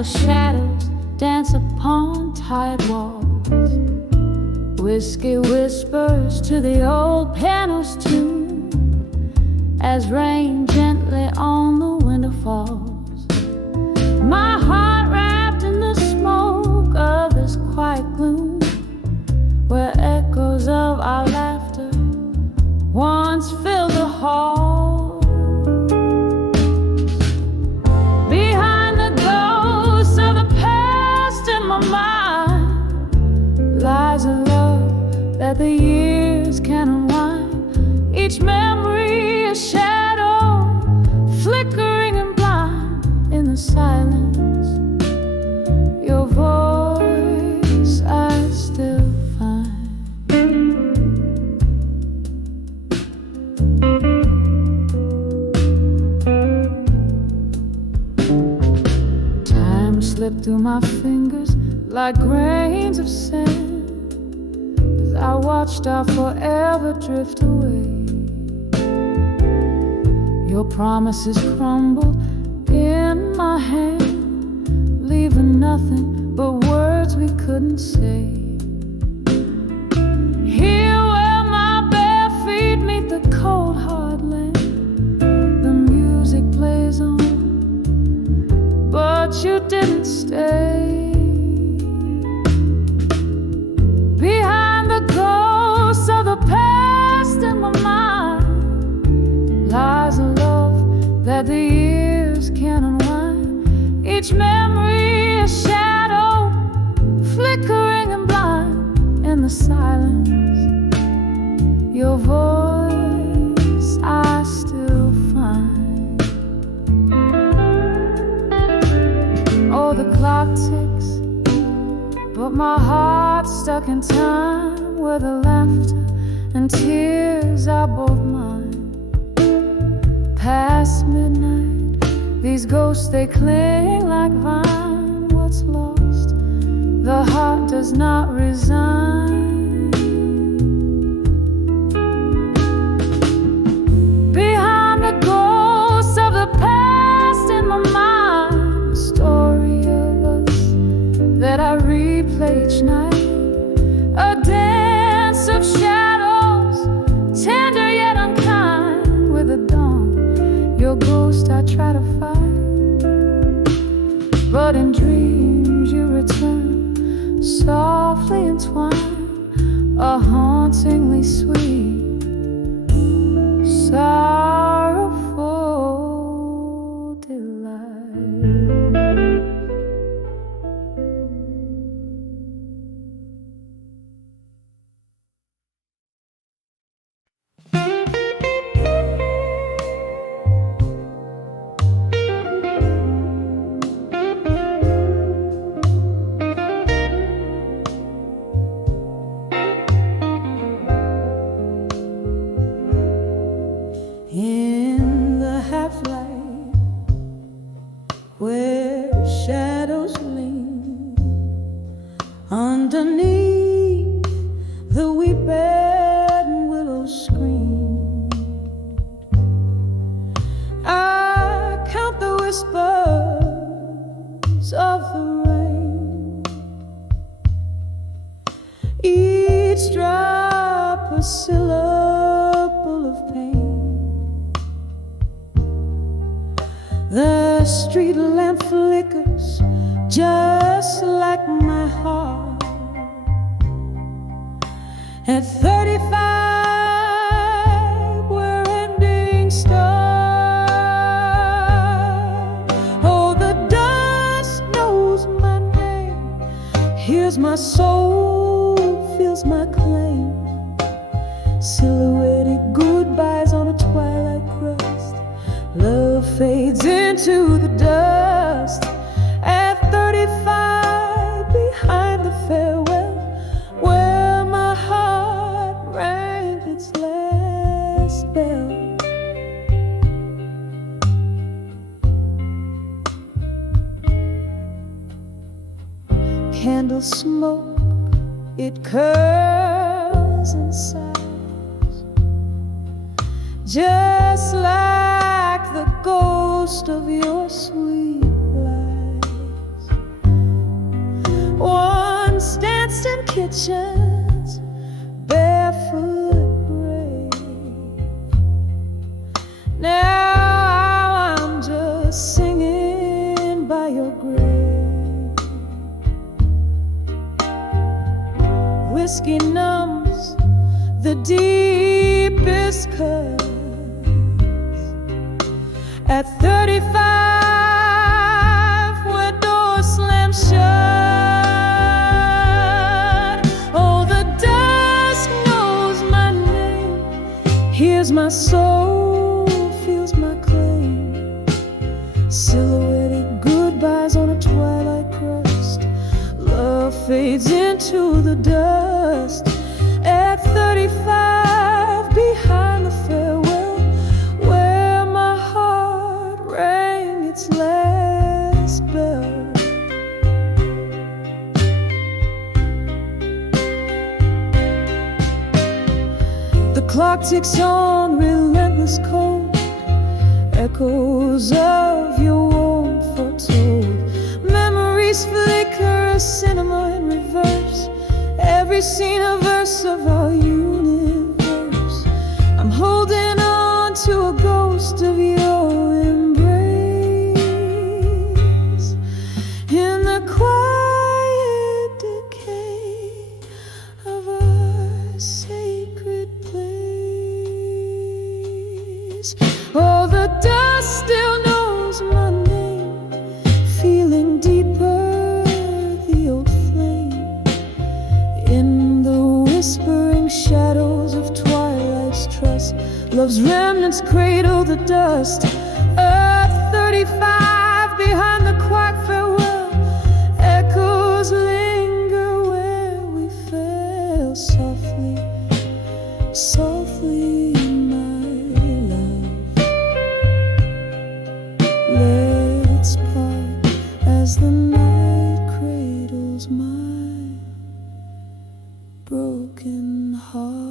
candle shadows dance upon tide walls. Whiskey whispers to the old piano's tune as rain gently on the window falls. My heart wrapped in the smoke of this quiet gloom, where echoes of our laughter once filled the hall. Behind the ghosts of the past in my mind lies a love that the years can unwind. Each memory a shadow, flickering and blind in the silence. Your voice I still find. Time slipped through my fingers like grains of sand as I watched our forever drift away. Your promises crumbled in my hand, leaving nothing but words we couldn't say. Here where my bare feet meet the cold hard land, the music plays on, but you didn't stay. Behind the ghosts of the past in my mind lies a love that the years can unwind. Each memory a shadow, flickering and blind in the silence. Your voice I still find. Oh, the clock ticks, but my heart's stuck in time, where the laughter and tears are both mine. Past midnight, these ghosts they cling like vine. What's lost, the heart does not resign. Behind the ghosts of the past in my mind, a story of us that I replay each night. A dance of shadows, tender yet unkind. With the dawn, your ghost I try to fight, but in dreams you return, softly entwined, a hauntingly sweet, sorrowful delight. In the half-light, where shadows lean underneath the weeping willow screen, I count the whispers of the rain, each drop a syllable of pain. The street lamp flickers just like my heart. At 35, where endings start. Oh, the dust knows my name, hears my soul, feels my claim. Silhouetted goodbyes on a twilight crust. Love fades into the dust. At 35, behind the farewell, where my heart rang its last bell. Candle smoke, it curls and sighs, just like the ghost of your sweet lies. danced in kitchens, barefoot brave. Now I'm just singing by your grave. Whiskey numbs the deepest cuts. At 35, where doors slam shut, oh, the dusk knows my name, hears my soul, feels my claim. Silhouetted goodbyes on a twilight crust, love fades into the dust. At 35, behind the farewell, where my heart rang its last bell. The clock ticks on, relentless cold, echoes of your warmth foretold. Memories flicker, a cinema in reverse, every scene a verse of our universe. I'm holding on to a ghost of your embrace. In the quiet decay of our sacred place, oh, the dust still knows my name, feeling deeper the old flame. In the whispering shadows of twilight's trust, love's remnants cradle the dust. At 35, behind the quiet farewell, echoes linger where we fell. Softly, softly, my love, let's part as the night cradles my broken heart.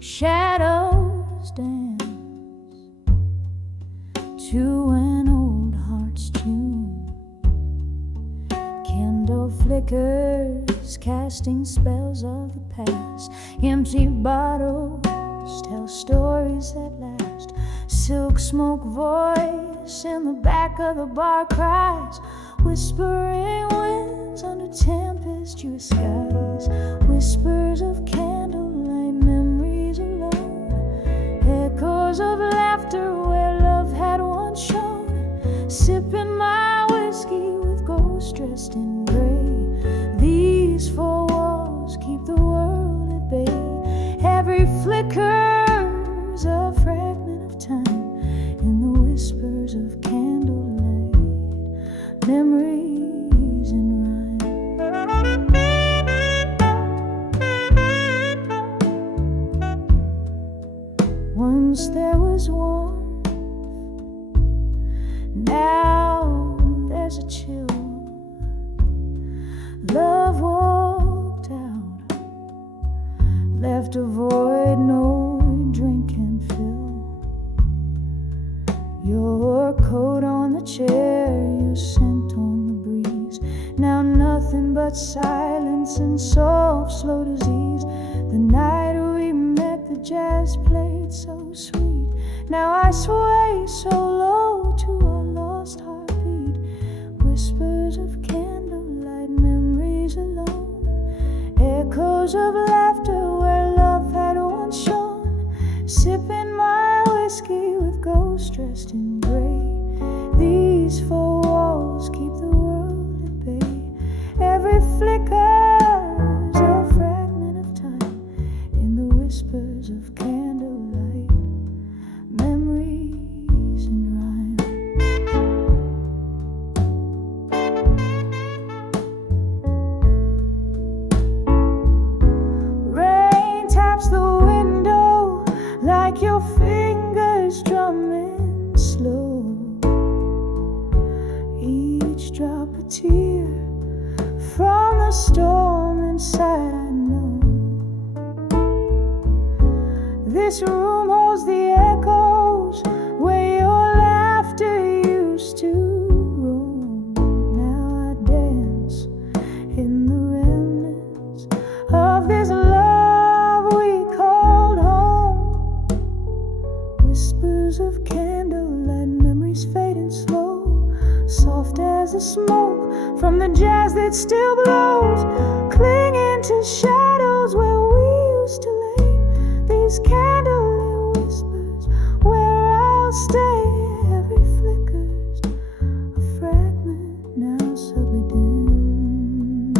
Shadows dance to an old heart's tune. Candle flickers casting spells of the past. Empty bottles tell stories at last. Silk smoke voice in the back of the bar cries. Whispering winds under tempestuous skies. Whispers of candlelight, memories alone. Echoes of laughter where love had once shown. Sipping my whiskey with ghosts dressed in gray. These four walls keep the world at bay. Every flicker's a fragment of time in the whispers of candlelight. Memories in rhyme. Once there was warmth, now there's a chill. Love walked out, left a void no drink can fill. Your coat on the chair, your scent on the breeze. Now nothing but silence and soft, slow disease. The night we met, the jazz played. it's so sweet. Now I sway so low to a lost heartbeat. Whispers of candlelight, memories alone. Echoes of laughter where love had once shone. Sipping my whiskey with ghosts dressed in gray. These four walls keep the world at bay. Every flicker's a fragment of time in the whispers of candlelight, memories and rhyme. Rain taps the window like your fingers drumming slow. Each drop a tear from the storm inside, I know. This room holds the echoes where your laughter used to roam. Now I dance in the remnants of this love we called home. Whispers of candlelight, memories fading slow, soft as the smoke from the jazz that still blows, clinging to shadows where we used to lay. These candlelit whispers where I'll stay. Every flicker's a fragment now subtly dim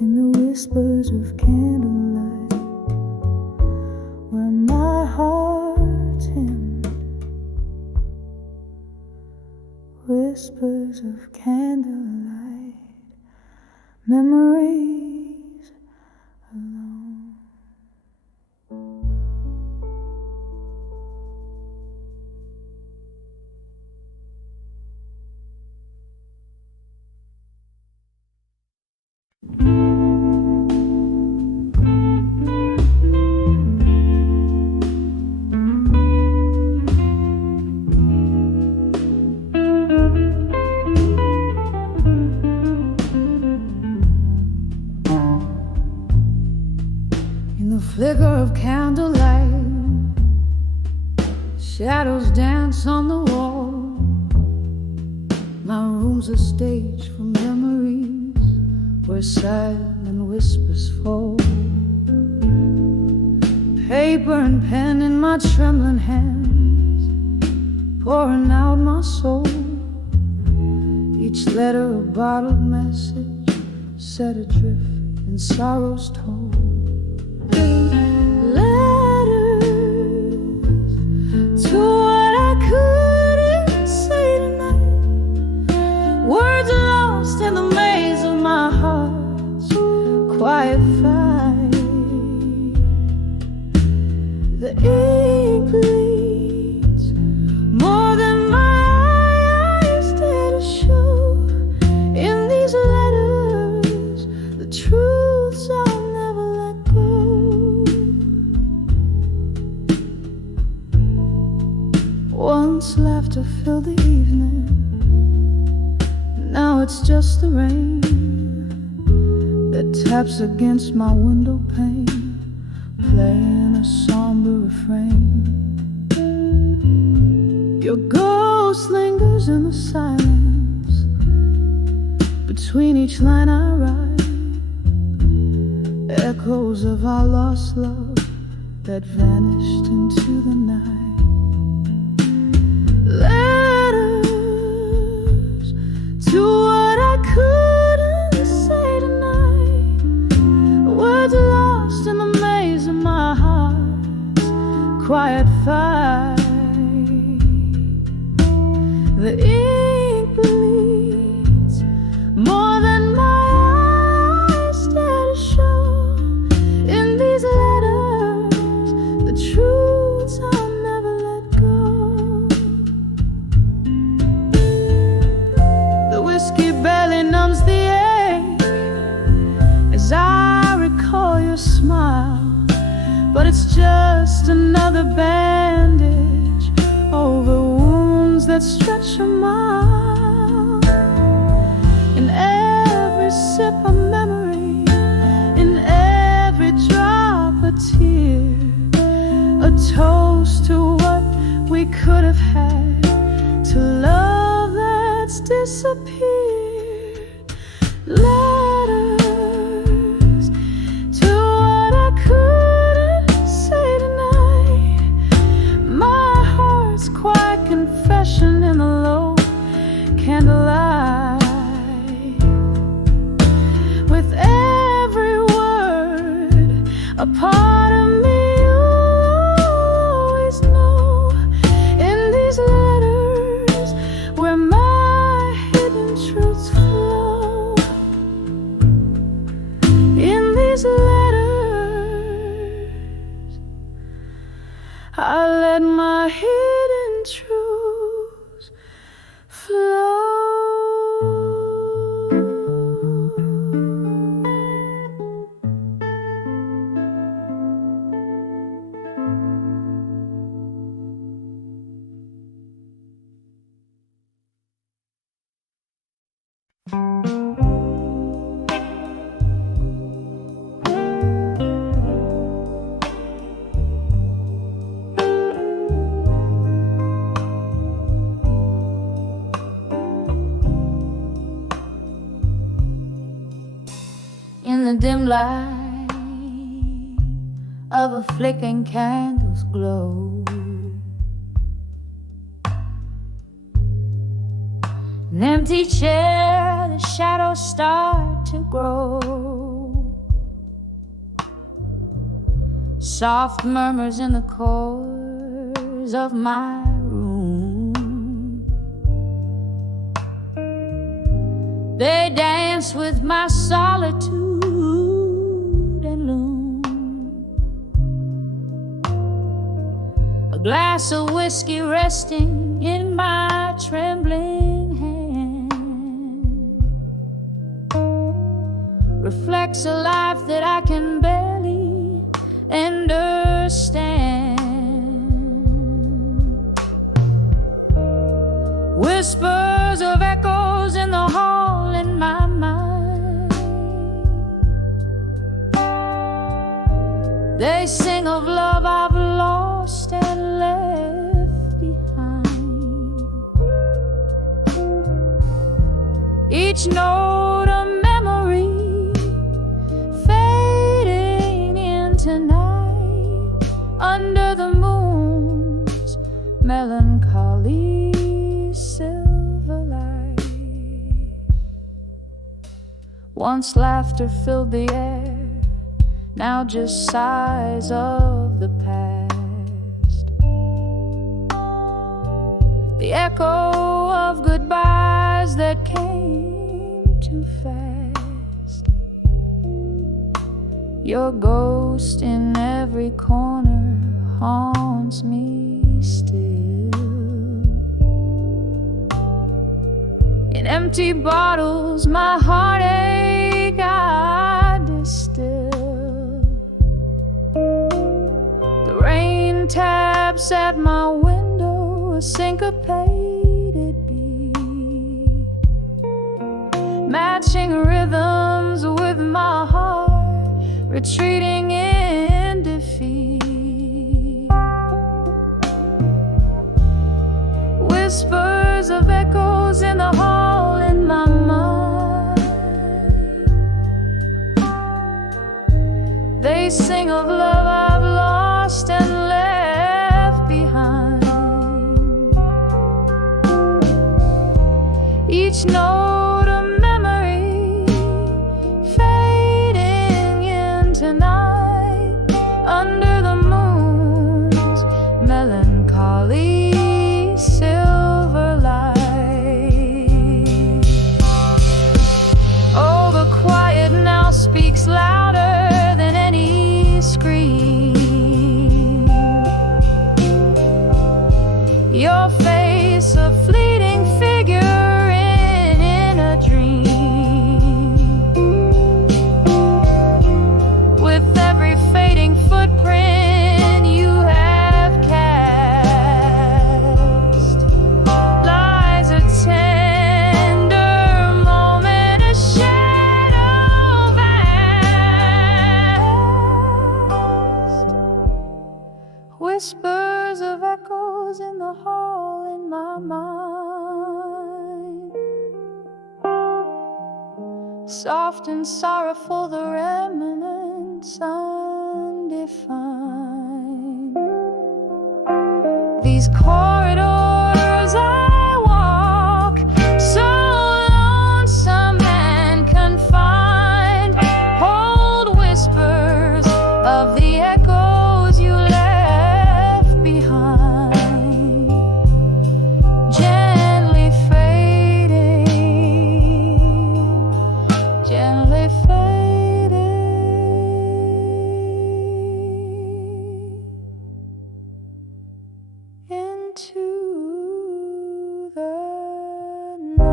in the whispers of candlelight where my heart's hymned. Whispers of candlelight, memories alone. Flicker of candlelight, shadows dance on the wall. My room's a stage for memories where silent whispers fall. Paper and pen in my trembling hands, pouring out my soul. Each letter a bottled message set adrift in sorrows told. To what I couldn't say tonight, words lost in the maze of my heart's quiet fight. The ink bleeds more than my eyes dare to show. In these letters, the truths I'll never let go. Once laughter filled the evening, now it's just the rain that taps against my window pane, playing a somber refrain. Your ghost lingers in the silence between each line I write, echoes of our lost love that vanished into the night. Letters to what I couldn't say tonight, words lost in the maze of my heart's quiet fight. The ink bleeds more than my eyes dare to show. In these letters, the truths I'll never let go. The whiskey barely numbs the ache as I recall your smile, but it's just another bandage over wounds that stretch a mile. In every sip a memory, in every drop a tear, toast to what we could have had, to love that's disappeared. Letters to what I couldn't say tonight. My heart's quiet confession in the low candlelight. With every word, a part of me you'll always know. In these letters where my hidden truths flow. In these letters I let my hidden truths flow. In the dim light of a flickering candle's glow, an empty chair, the shadows start to grow. Soft murmurs in the corners of my room. They dance with my solitude and loom. A glass of whiskey resting in my trembling hand reflects a life that I can barely understand. Whispers of echoes in the hall in my mind. They sing of love I've lost and left behind. Each note a memory fading into night under the moon's melancholy silver light. Once laughter filled the air, now just sighs of the past. The echo of goodbyes that came too fast. Your ghost in every corner haunts me still. In empty bottles my heartache I distill. The rain taps at my window, a syncopated beat, matching rhythms with my heart retreating in defeat. Whispers of echoes in the hall in my mind. They sing of love I've lost and left behind. Each note a memory fading into night under the moon's melancholy silver light. Oh, the quiet now speaks louder than any scream. Your face a fleeting figure in whispers of echoes in the hall in my mind. Soft and sorrowful, the remnants undefined. These corridors I walk, so lonesome and confined, hold whispers of the echoes you left behind, gently fading, gently fading into the night.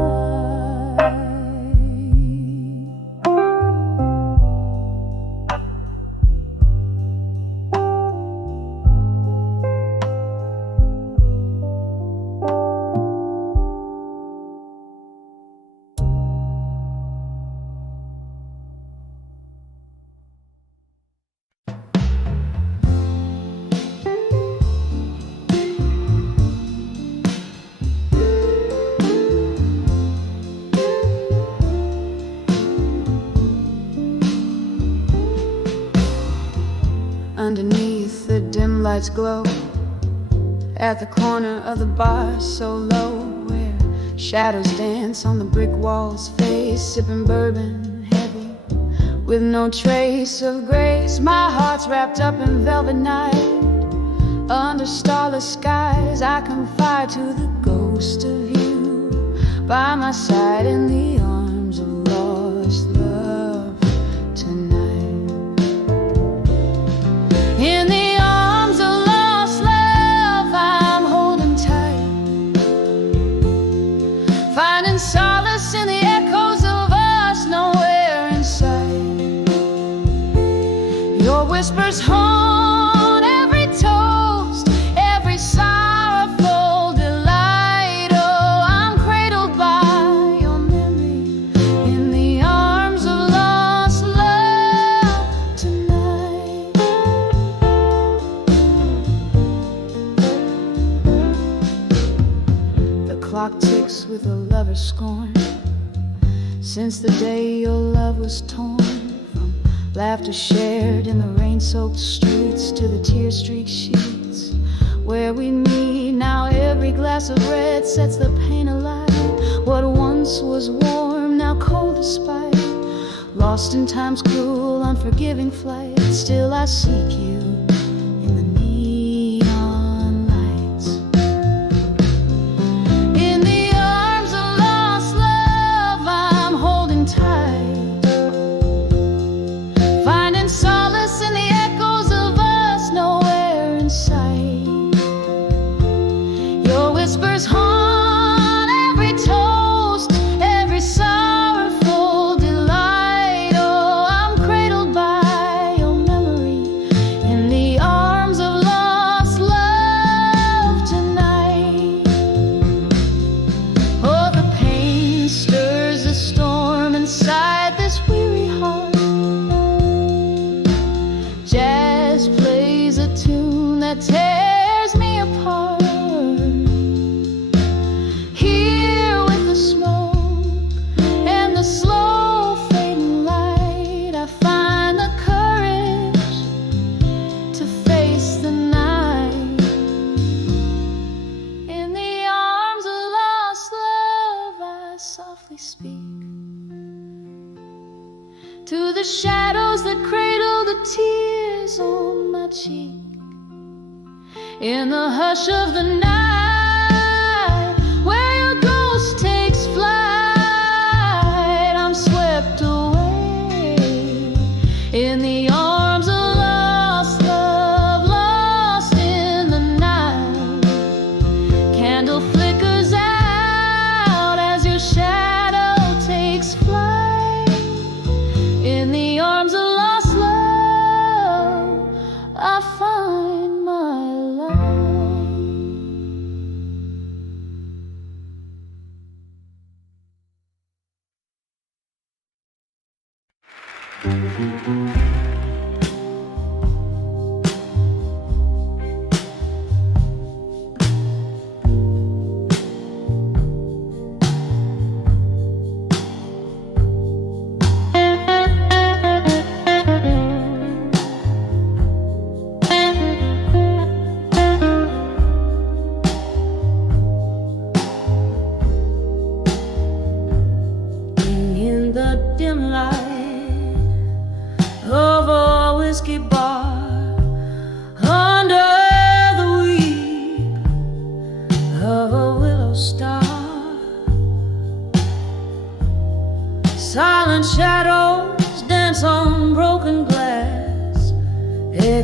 Underneath the dim lights glow, at the corner of the bar so low, where shadows dance on the brick walls, face sipping bourbon heavy, with no trace of grace. My heart's wrapped up in velvet night, under starless skies. I confide to the ghost of you by my side in the arms of lost love tonight. In the arms of lost love, I'm holding tight, finding solace in the echoes of us nowhere in sight. Your whispers haunt every toast, every sorrowful delight. Oh, I'm cradled by your memory in the arms of lost love tonight. The clock ticks with a lover's scorn, since the day your love was torn. From laughter shared in the rain-soaked streets to the tear-streaked sheets where we meet. Now every glass of red sets the pain alight. What once was warm, now cold despite, lost in time's cruel, unforgiving flight. Still I seek you in the neon lights. In the arms of lost love, I'm holding tight, finding solace in the echoes of us nowhere in sight. Your whispers haunt every toast, every sorrowful delight. Oh, I'm cradled by your memory in the arms of lost love tonight. Oh, the pain stirs a storm inside this weary heart. Jazz plays a tune that tears me apart. Here with the smoke and the slow fading light, I find the courage to face the night. In the arms of lost love, I softly speak to the shadows that cradle the tears on my cheek. In the hush of the night, where your ghost takes flight, I'm swept away in the arms of lost love, lost in the night. Candle flickers out as your shadow takes flight. In the arms of lost love, I find my light.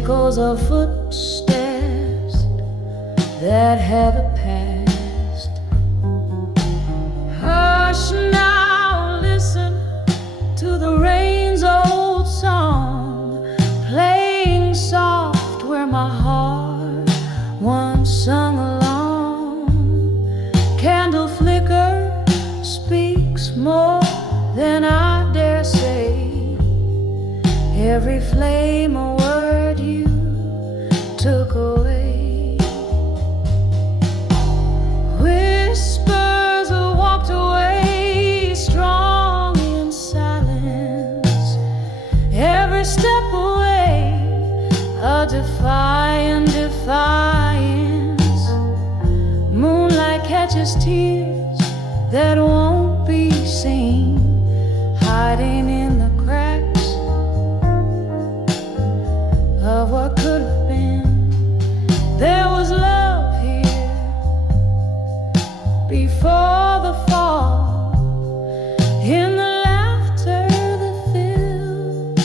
echoes of footsteps that have a past. Hush now, listen to the rain's old song, playing soft where my heart once sung along. Candle flicker speaks more than I dare say. Every flame a word you took away. Whispers walked away, strong in silence. Every step away, a defiant defiance. Moonlight catches tears that won't be seen, hiding in the cracks of what could have been. There was love here before the fall, in the laughter that filled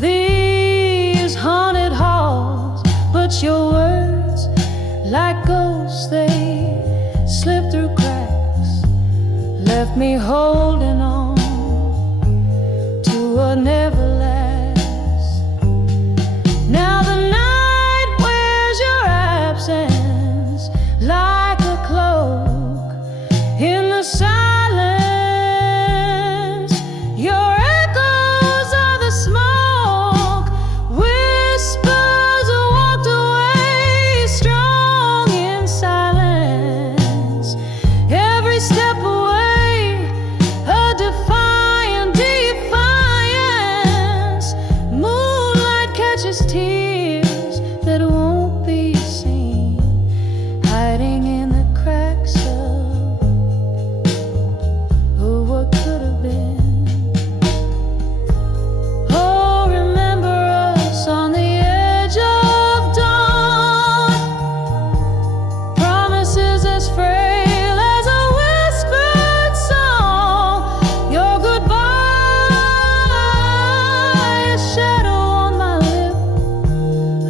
these haunted halls. But your words, like ghosts, they slipped through cracks, left me holding on to a never last. Now the night wears your absence like a cloak in the silence. Your echoes are the smoke. Whispers walked away, strong in silence. Every step away, a defiant defiance. Moonlight catches tears that won't be seen, hiding in the cracks of what could have been. Oh, remember us on the edge of dawn, promises as frail as a whispered song. Your goodbye, a shadow on my lip,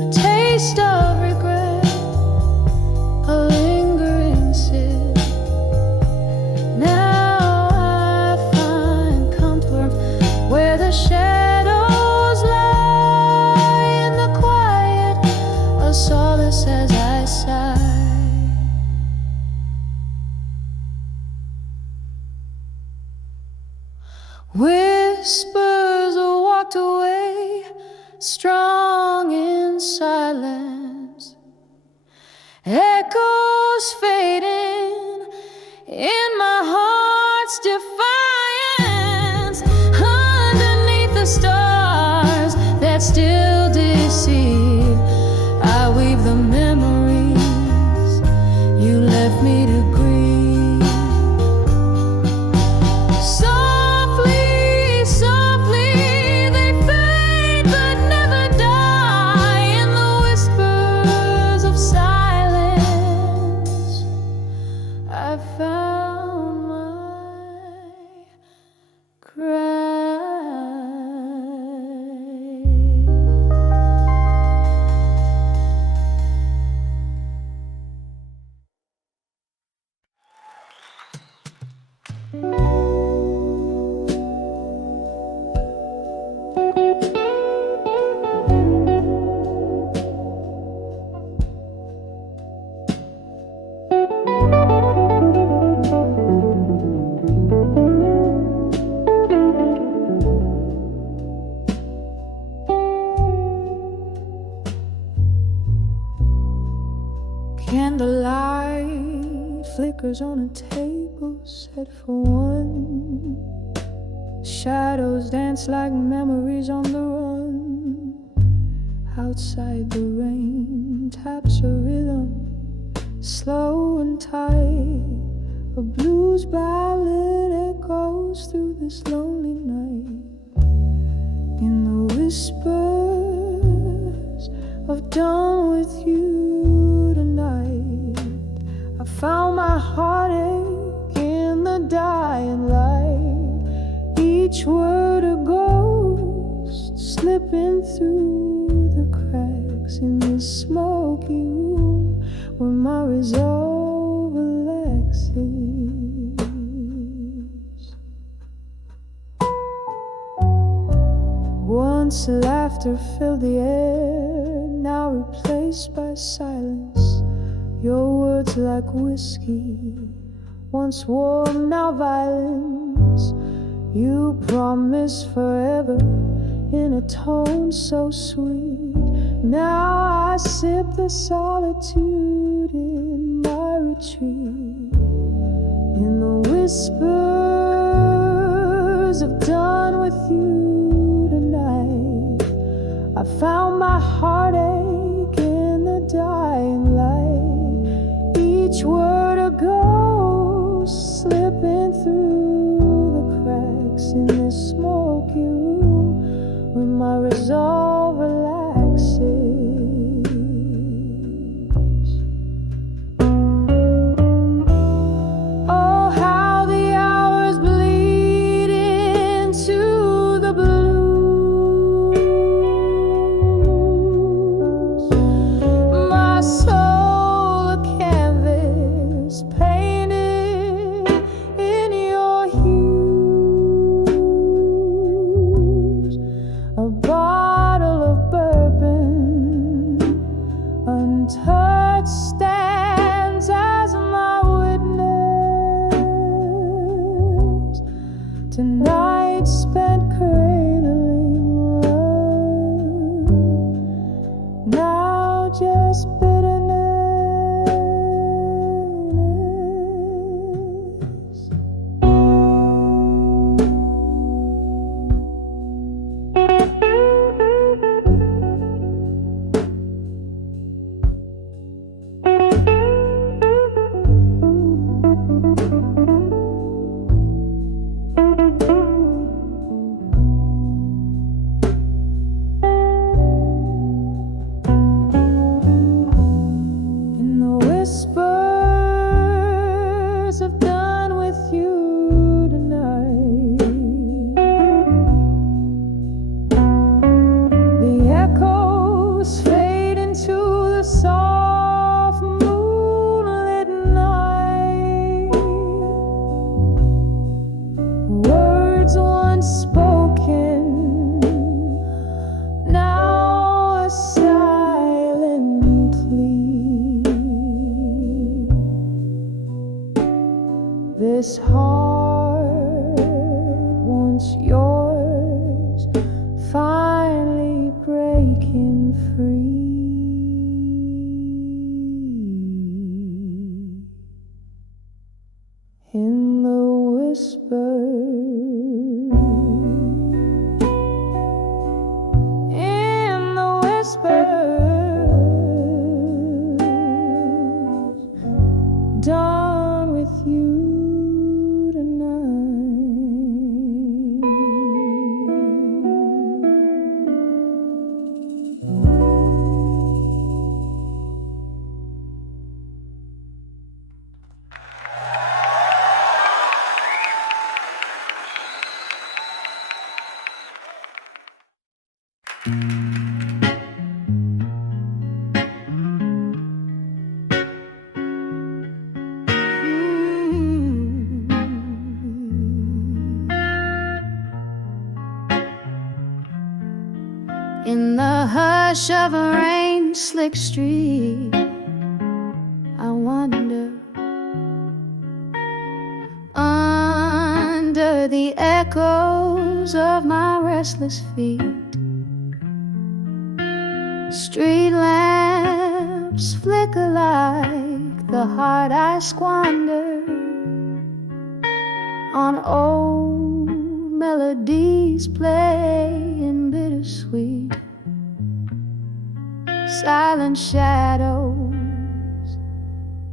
a taste of regret, a lingering sip. Now I find comfort where the shadows lie, in the quiet, a solace as I sigh. Whispers walked away, strong in silence. Echoes fading in my heart's defiance. Underneath the stars that still deceive, I weave the memories you left me to grieve. Softly, softly, they fade but never die in the whispers of silence. I found my cry. Candlelight flickers on a table set for one. Shadows dance like memories on the run. Outside the rain taps a rhythm, slow and tight. A blues ballad echoes through this lonely night. In the whispers of dawn with you tonight, I found my heartache in the dying light. Each word a ghost slipping through the cracks. cracks in the smoky room where my resolve relaxes. Once laughter filled the air, now replaced by silence. Your words like whiskey, once warm, now violence. You promise forever in a tone so sweet. Now I sip the solitude in my retreat. In the whispers of done with you tonight, I found my heartache in the dying light. Each word a ghost slipping through the cracks in this smoky room when my resolve relaxes. Oh, how the hours bleed into the blues. My soul a canvas painted in your hues. A bottle of bourbon untouched stands as my witness. Tonight spent cradling love, now just bitterness. In the whispers of done with you tonight, the echoes fade into the soft moonlit night. Words once spoken, now a silent plea. This heart, once yours, finally breaking free. In the whispers, in the whispers, done with you tonight. In the hush of a rain-slick street, I wander under the echoes of my restless feet. Street lamps flicker like the heart I squander on old melodies playing bittersweet. Silent shadows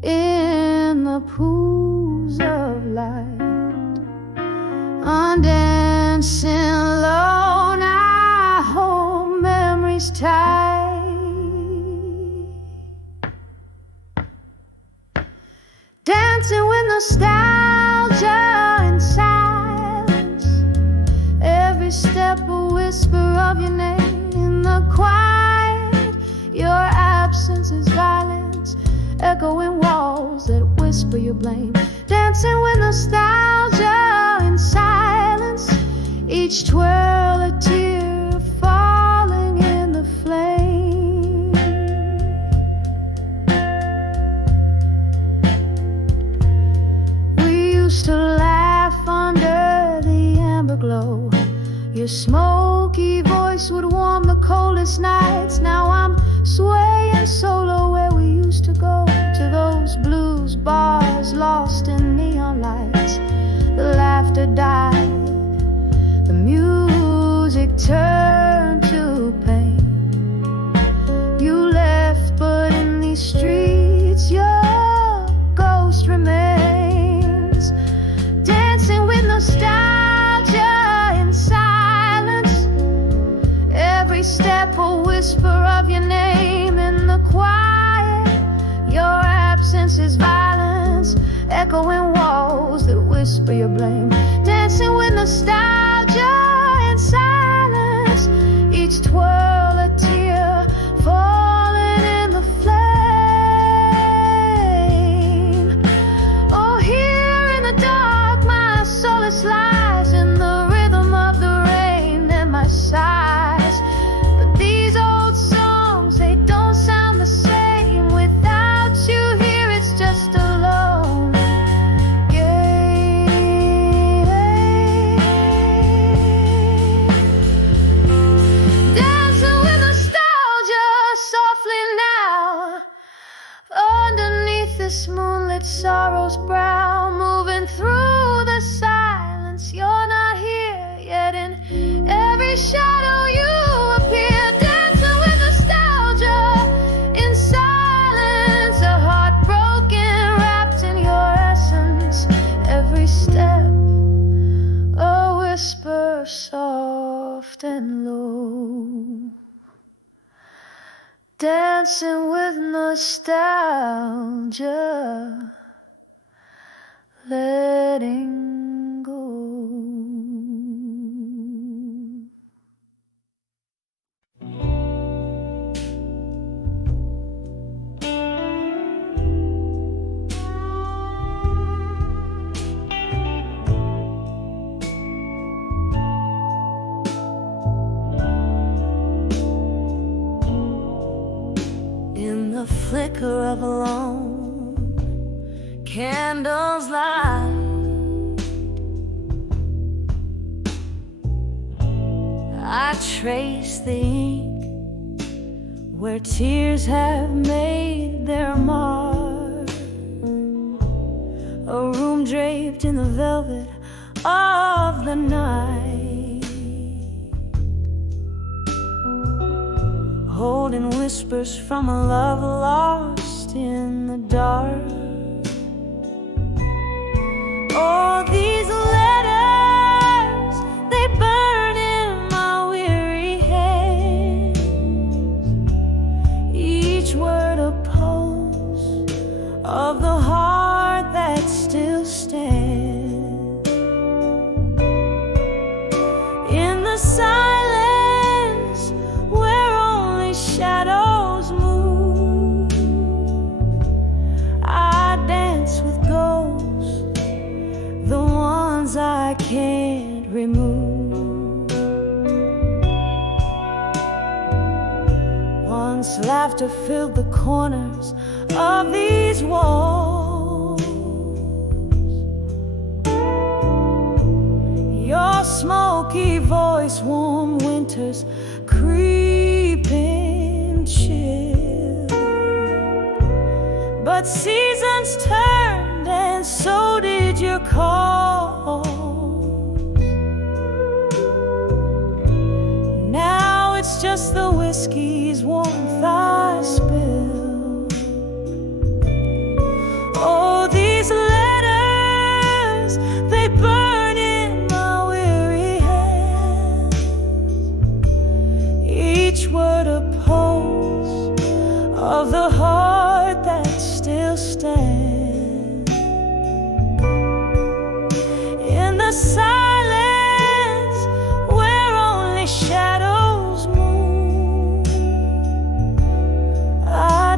in the pools of light, on dancing low, I hold memories tight. Dancing with nostalgia in silence, every step a whisper of your name in the quiet. Your absence is violence, echoing walls that whisper your blame. Dancing with nostalgia in silence, each twirl a tear falling in the flame. We used to laugh under the amber glow. Your smoky voice would warm the coldest nights. Now I'm swaying solo where we used to go, to those blues bars lost in neon lights. The laughter died, the music turned to pain. You left, but in these streets your ghost remains. Dancing with nostalgia in silence, every step a whisper of your name in the quiet. Your absence is violence, echoing walls that whisper your blame. Dancing with nostalgia in silence, each twirl a tear falling in the flame. Oh, here in the dark my solace lies, in the rhythm of the rain and my sighs. But these old songs, they don't sound the same without you here. It's just a lone game. Dancing with nostalgia softly now, underneath this moonlit sorrow's brow, moving through the silence. You're not here yet, in every shadow you appear. Dancing with nostalgia in silence, a heart broken, wrapped in your essence. Every step a whisper soft and low. Dancing with nostalgia, letting go. In the flicker of a lone candle's light, I trace the ink where tears have made their mark. A room draped in the velvet of the night, holding whispers from a love lost in the dark. Oh, these letters, they burn in my weary hands, each word a pulse of the heart that still stands. In the silence where only shadows move, I dance with ghosts, the ones I can't remove. Once laughter filled the corners of these walls, your smoky voice, warm winters, creeping chill. But seasons turned and so did your call. Now it's just the whiskey's warmth I spill. Oh, these letters, they burn in my weary hands, each word a pulse of the heart that still stands. In the silence where only shadows move, I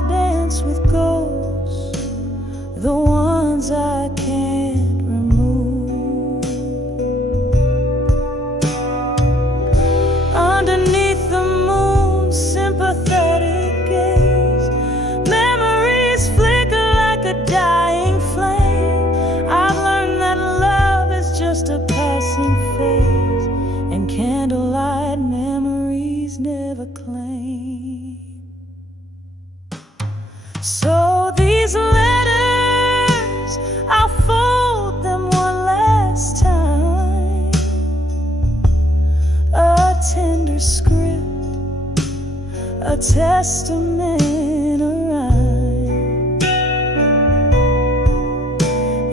So these letters, I'll fold them one last time. A tender script, a testament, a rhyme.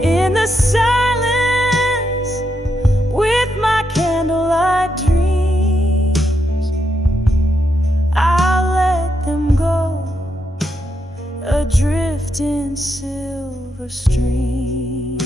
In the silence, with my candlelight dreams, I'll let them go, adrift in silver streams.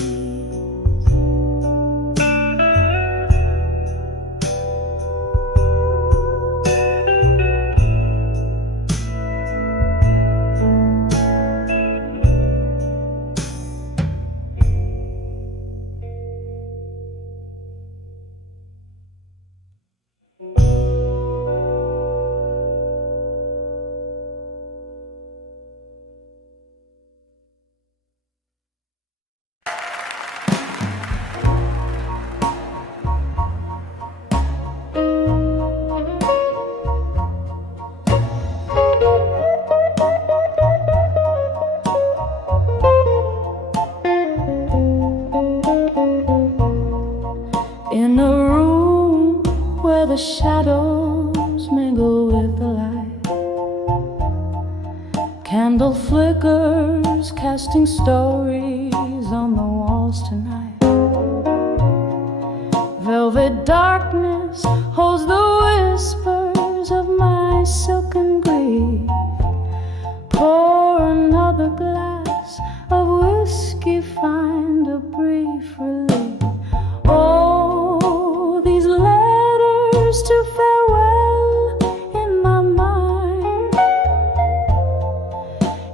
In a room where the shadows mingle with the light, candle flickers casting stories on the walls tonight. Velvet darkness holds the whispers of my silken grief. Pour another glass of whiskey, find a brief relief. Oh, these letters to farewell in my mind,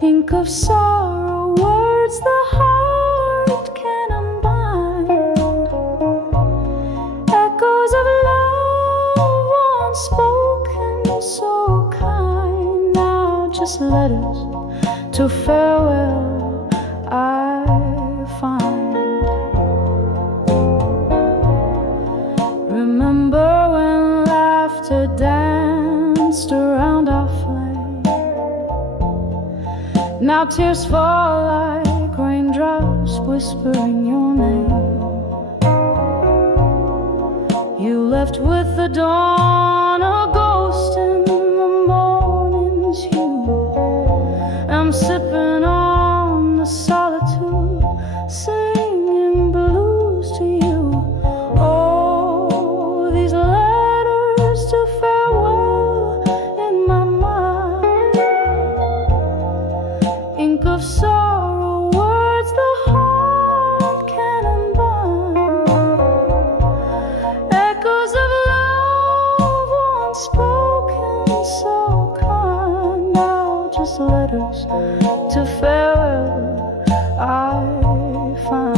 ink of sorrow, words the heart can unbind, echoes of love unspoken, so kind. Now just letters to farewell I find. Remember when laughter danced around our flame? Now tears fall like raindrops whispering your name. You left with the dawn, a ghost in the morning's hue. I'm sipping on the solitude, singing blues to you. Oh, these letters to farewell in my mind, ink of sorrow, words the heart can unbind, echoes of love unspoken, so kind. Now just letters to farewell I find.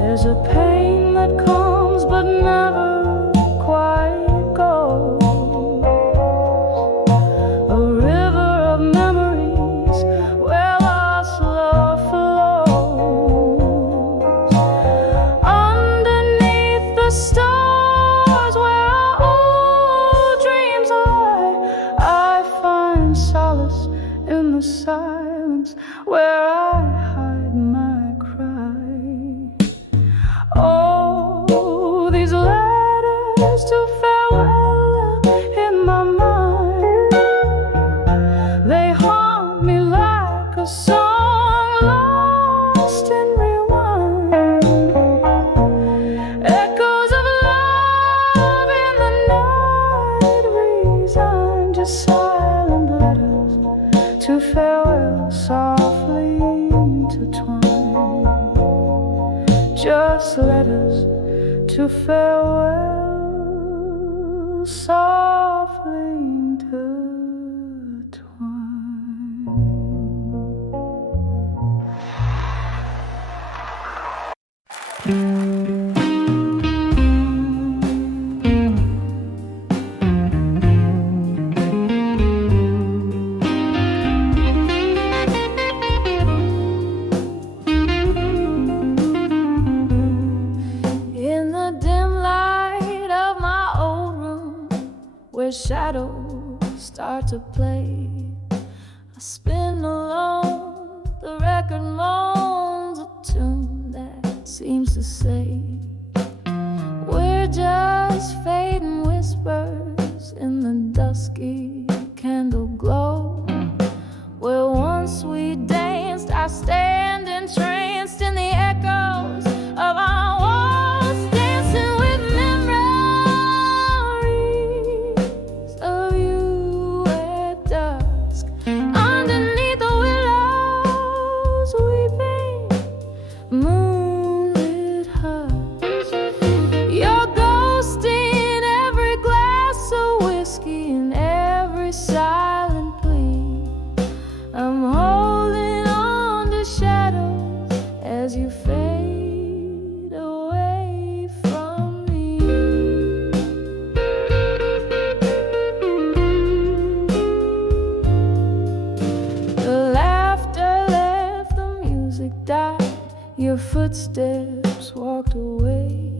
There's a pain that comes but never quite goes, a river of memories where lost love flows. Underneath the stars where our old dreams lie, I find solace in the silence where I hide my cry. Oh, these letters to farewell in my mind, they haunt me like a song lost in rewind, echoes of love in the night resigned, just silent letters to farewell softly intertwined. Just letters to farewell softly intertwined. In the dim light of my old room, where shadows start to play, I spin alone, the record moans a tune that seems to say we're just fading whispers in the dusky candle glow. Where once we danced, I stand entranced in the echoes of our walls, dancing with memories of you at dusk. Underneath the willows, weeping, moonlit hush. Your ghost in every glass of whiskey, in every silent plea. I'm holding on to shadows as you fade away from me. The laughter left, the music died, your footsteps walked away.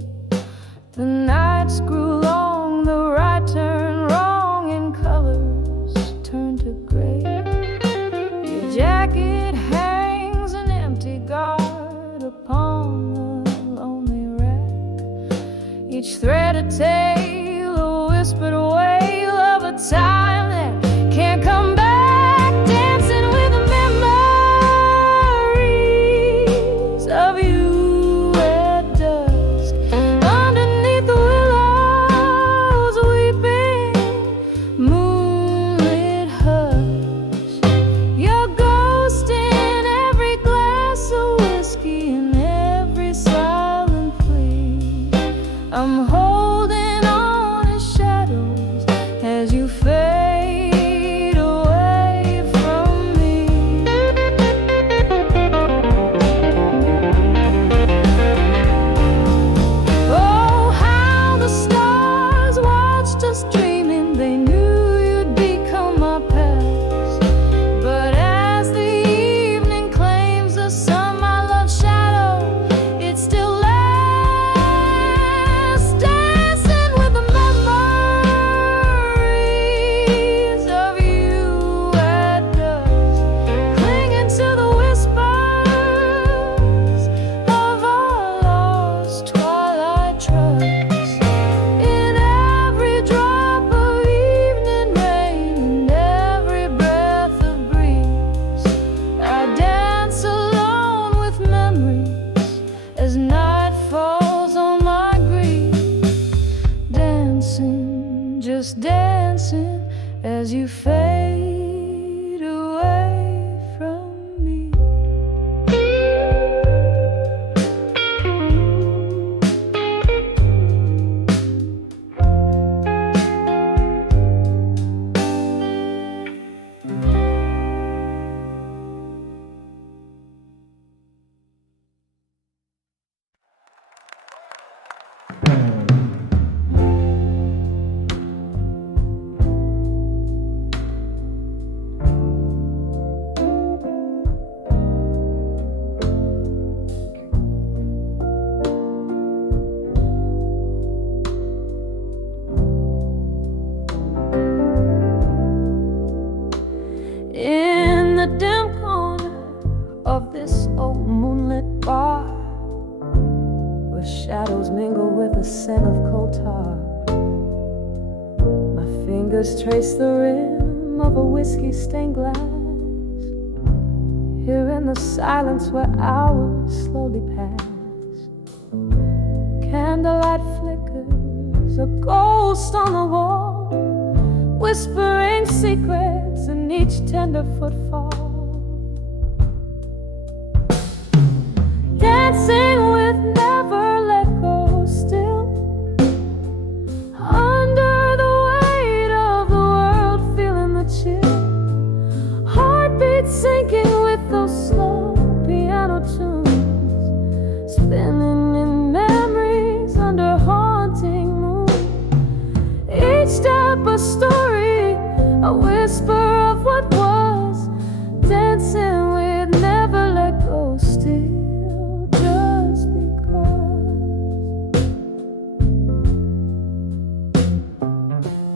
The nights grew long, the right turned wrong, and colors turned to gray. Your jacket hangs an empty guard upon the lonely rack. Each thread a tale, a whispered wail of a time that can't come back. Dancing with the memories of you at dusk. Underneath the willows, weeping, moonlit hush. Your ghost in every glass of whiskey, in every silent plea. I'm holding on to shadows as you fade away from me. Oh, how the stars watched us dreaming, they knew you'd become my past. But as the evening claims the sun, my love's shadow, it still lasts. Dancing with the memories of you at dusk, clinging to the whispers of our lost twilight trust. In every drop of evening rain, in every breath of breeze, I dance alone with memories as night falls on my grief. Dancing, just dancing as you fade away from me. In the dim corner of this old moonlit bar, where shadows mingle with the scent of coal tar, my fingers trace the rim of a whiskey-stained glass. Here in the silence where hours slowly pass, candlelight flickers, a ghost on the wall, whispering secrets in each tender footfall. Dancing with never let go still, under the weight of the world, feeling the chill. Heartbeats sinking with those slow piano tunes, spinning in memories under haunting moon. Each step a story, a whisper of what was. Dancing with never let go still, just because.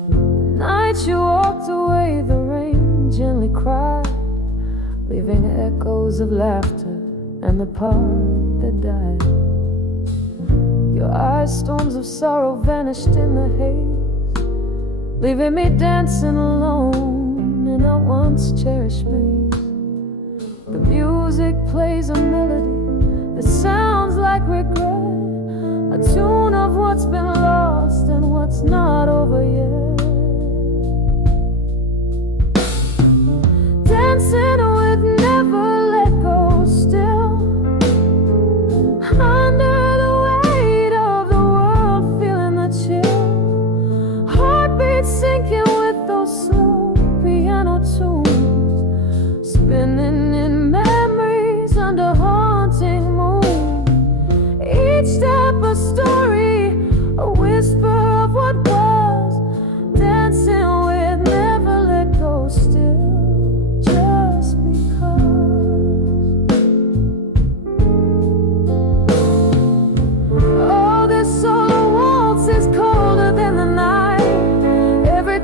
The night you walked away, the rain gently cried. leaving echoes of laughter and the part that died. Your eyes, storms of sorrow, vanished in the haze, leaving me dancing alone in a once cherished maze. The music plays a melody that sounds like regret, a tune of what's been lost and what's not over yet. Dancing with never let go still, under the weight of the world, feeling the chill. Heartbeats sinking with those slow piano tunes, spinning in memories under haunting moon. Each step a story, a whisper of what was. Dancing with never let go still.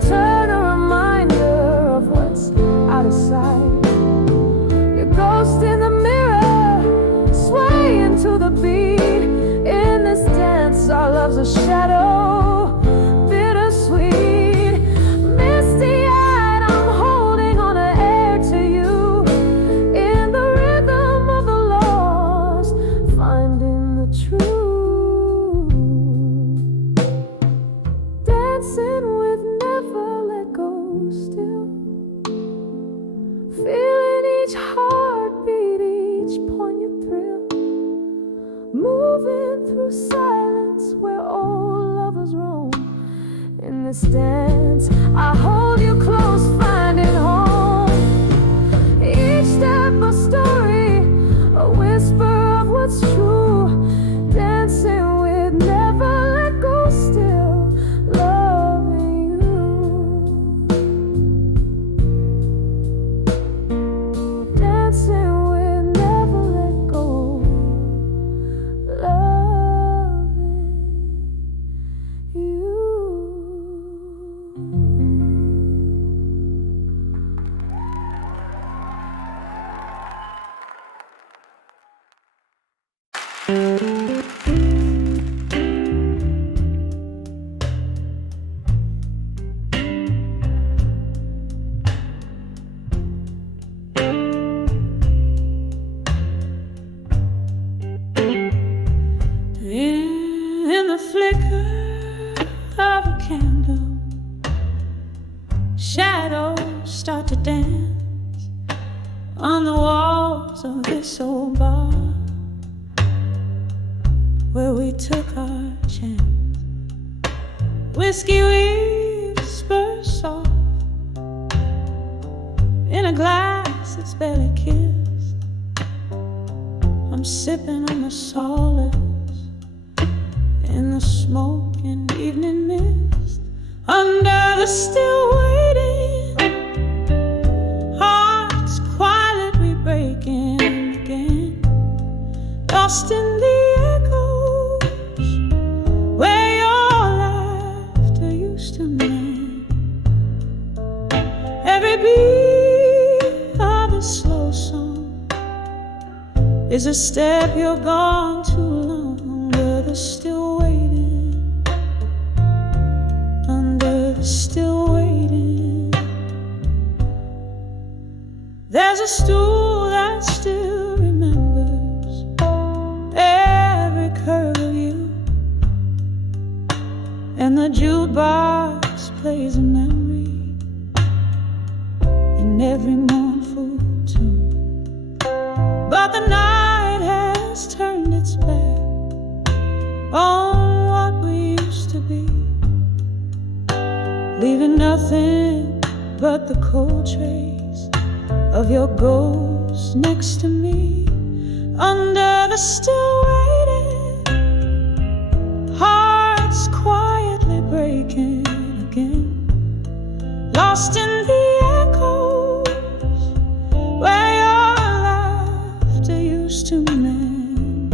Turn a reminder of what's out of sight. Your ghost in the mirror, swaying to the beat. In this dance, our love's a shadow, bittersweet. Misty-eyed, I'm holding on to air to you. In the rhythm of the lost, finding the truth. Dancing with never let go still, feeling each heartbeat, each poignant thrill, moving through silence where old lovers roam. In this dance, I hold you close, finding home. Each step a story, a whisper of what's true. Dancing with never let go still, loving you. Dancing with never let go, loving you. In the flicker of a candle, shadows start to dance on the walls of this old bar where we took our chance. Whiskey whispers soft in a glass that's barely kissed. I'm sipping on the solace in the smoke and evening mist, under the still waiting, hearts quietly breaking again, lost in the echoes where your laughter used to mend. Every beat of a slow song is a step you're gone too long. Under the still waiting, under the still waiting. There's a stool that still remembers every curve of you, and the jukebox plays a memory in every mournful tune. But the night has turned its back on what we used to be, leaving nothing but the cold trace of your ghost next to me. Under the still waiting, hearts quietly breaking again, lost in the echoes where your laughter used to mend.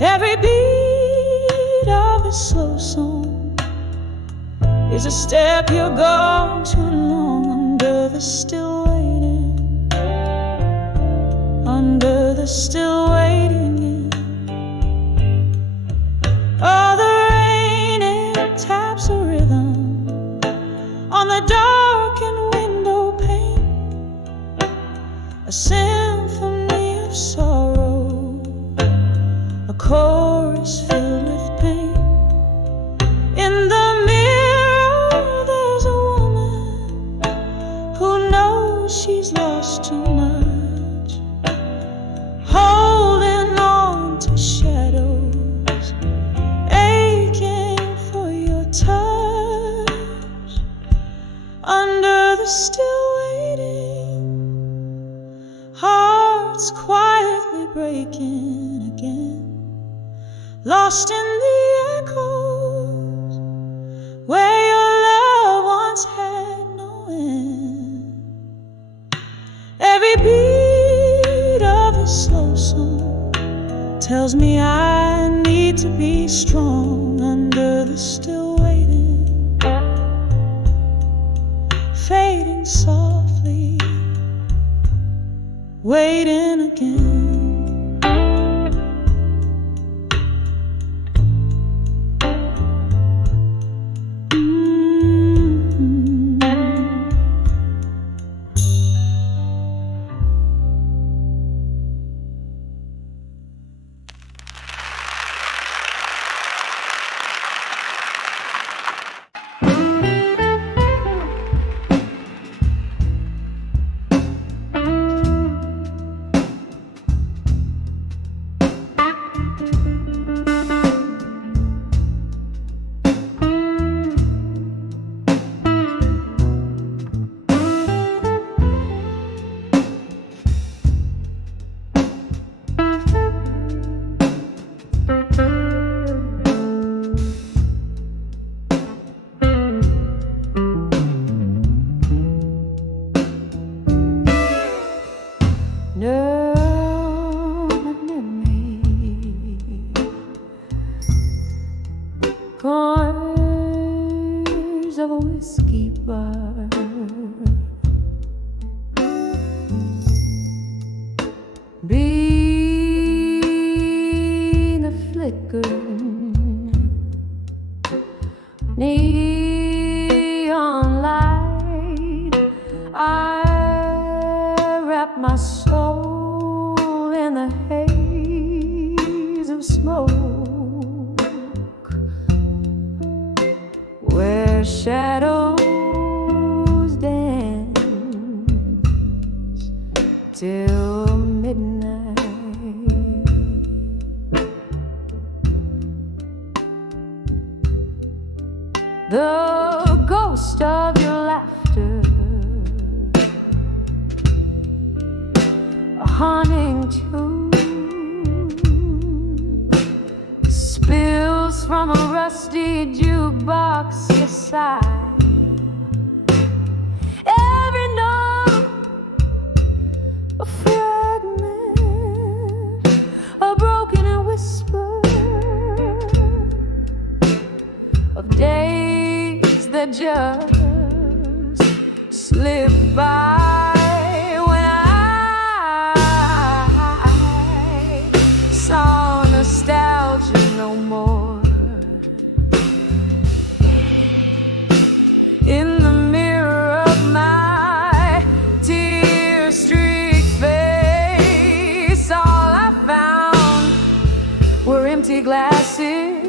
Every beat of a slow song is a step you're gone too long. Under the still waiting, the still waiting in. Oh, the rain, it taps a rhythm on the darkened window pane, a symphony of sorrow, a chorus filled with pain. In the mirror there's a woman who knows she's lost too much, holding on to shadows, aching for your touch. Under the still waiting, hearts quietly breaking again, lost in the echoes where your love once had no end. Every beat of a slow song tells me I need to be strong. Under the still waiting, fading softly, waiting again. Corners of a whiskey bar, being a flickering neon light, I wrap my soul in the haze of smoke, where shadows dance till midnight. The ghost of your laughter, a haunting tune, spills from a rusty jukebox. You sigh. Every note a fragment, a broken whisper of days that just slip by. When I saw nostalgia no more in the mirror of my tear-streaked face, all I found were empty glasses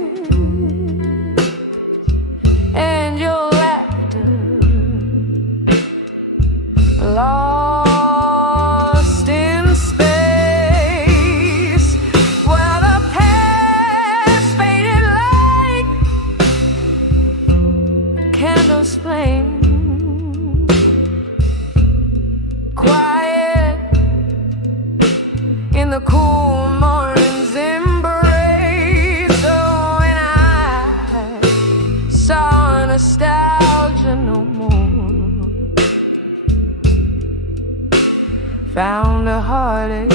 and your laughter, lost in space, where the past faded like a candle's flame, quiet in the cool morning's embrace. So when I saw nostalgia no more, found a heartache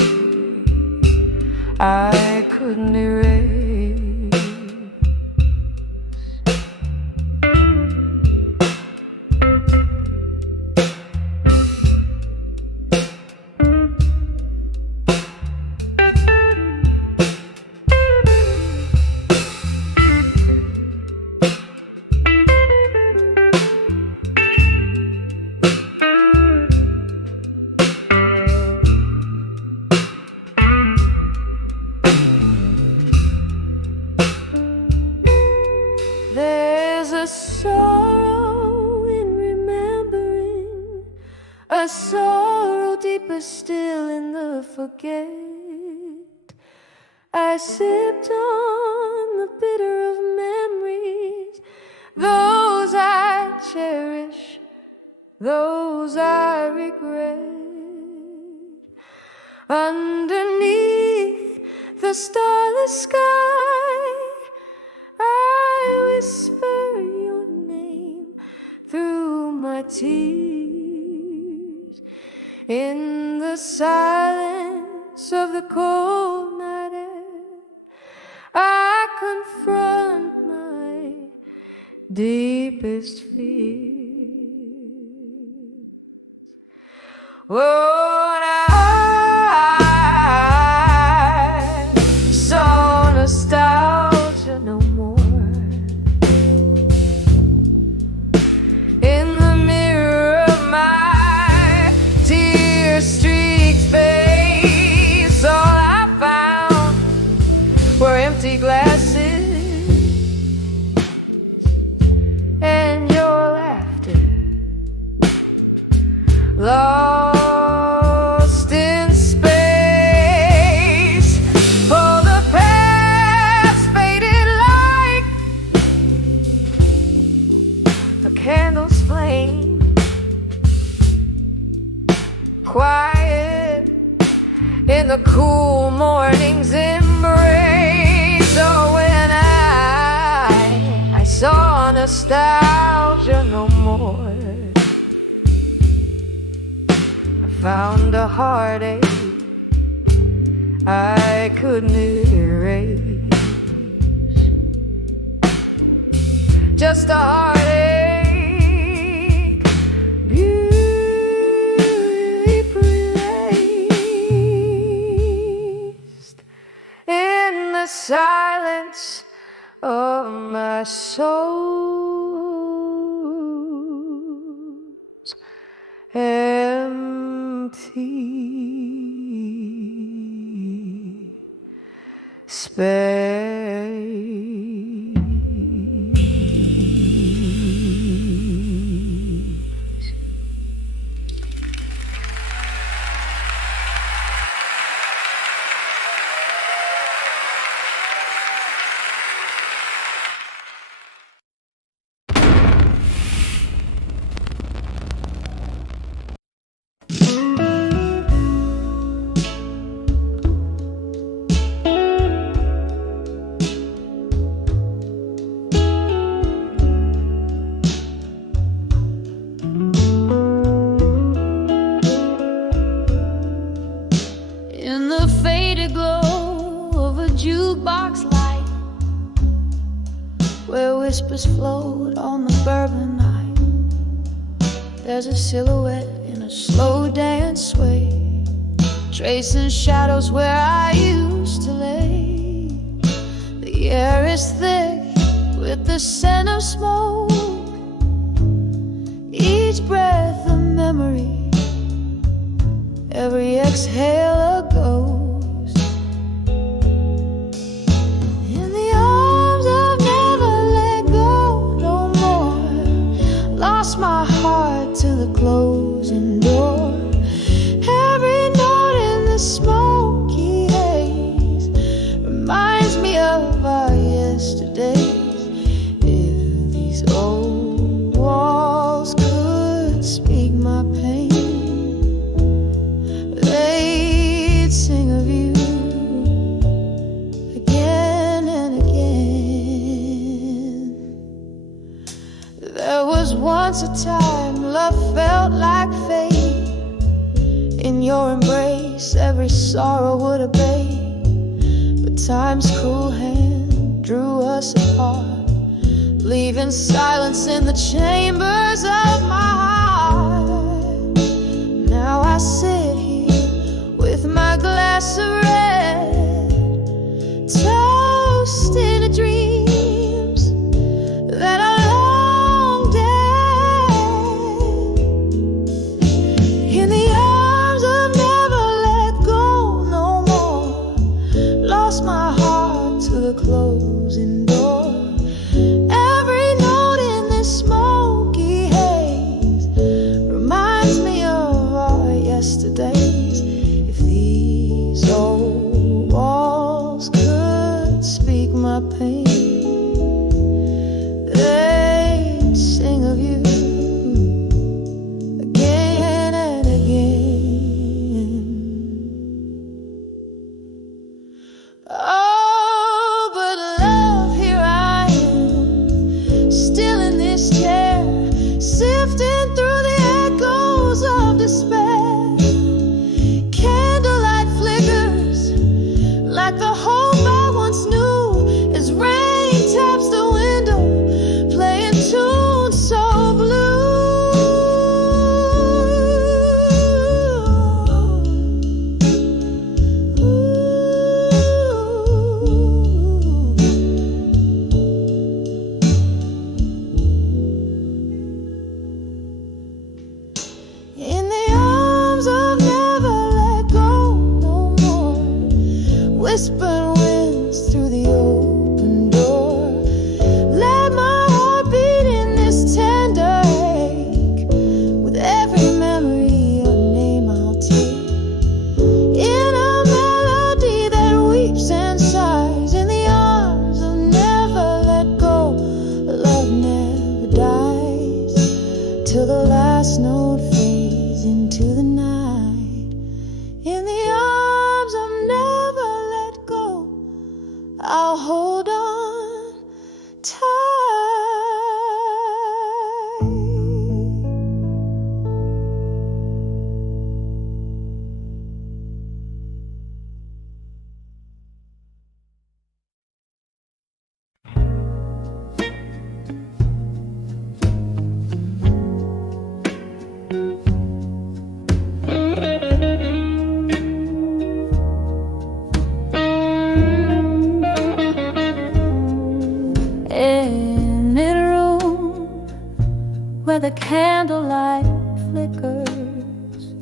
I couldn't erase. sorrow deeper still in the forget. I sipped on the bitter of memories, those I cherish, those I regret. Underneath the starless sky, I whisper your name through my tears. In the silence of the cold night air, I confront my deepest fears. Won't I saw nostalgia no more. In the mirror of my tear-streaked face, all I found were empty glasses and your laughter, lost in space. Oh, the past faded like a candle's flame, quiet in the cool morning's embrace. Oh, when I saw nostalgia no more, I found a heartache I couldn't erase. Just a heartache, beautifully placed in the silence of my soul's empty space. In the faded glow of a jukebox light, where whispers float on the bourbon night, there's a silhouette in a slow dance sway, tracing shadows where I used to lay. The air is thick with the scent of smoke, each breath a memory, every exhale a ghost. In the arms I've never let go no more, lost my heart to the closing door. Every note in the smoky haze reminds me of our yesterdays. If these old walls could speak my pain, they'd sing of you again and again. There was once a time love felt like fate. In your embrace every sorrow would obey, but time's cruel hand drew us apart, leaving silence in the chambers of my heart. Now I sit here with my glass of red, toasting the dreams that are long dead. In the arms I've never let go no more, lost my heart to the closing door. Every note in this smoky haze reminds me of our days. If these old walls could speak my pain, they'd sing of you again and again. Oh, but love, here I am, still in this chair, sifting through the echoes of despair. Candlelight flickers like the hope I once knew, as rain taps the window, playing tunes so blue. In the arms of never let go no more, whisper winds through the open door. Let my heart beat in this tender ache, with every memory your name I'll take. In a melody that weeps and sighs, in the arms of never let go, love never dies, till the last note fades into the night. In the arms of never let go, I'll hold on tight. In a room where the candlelight flickers,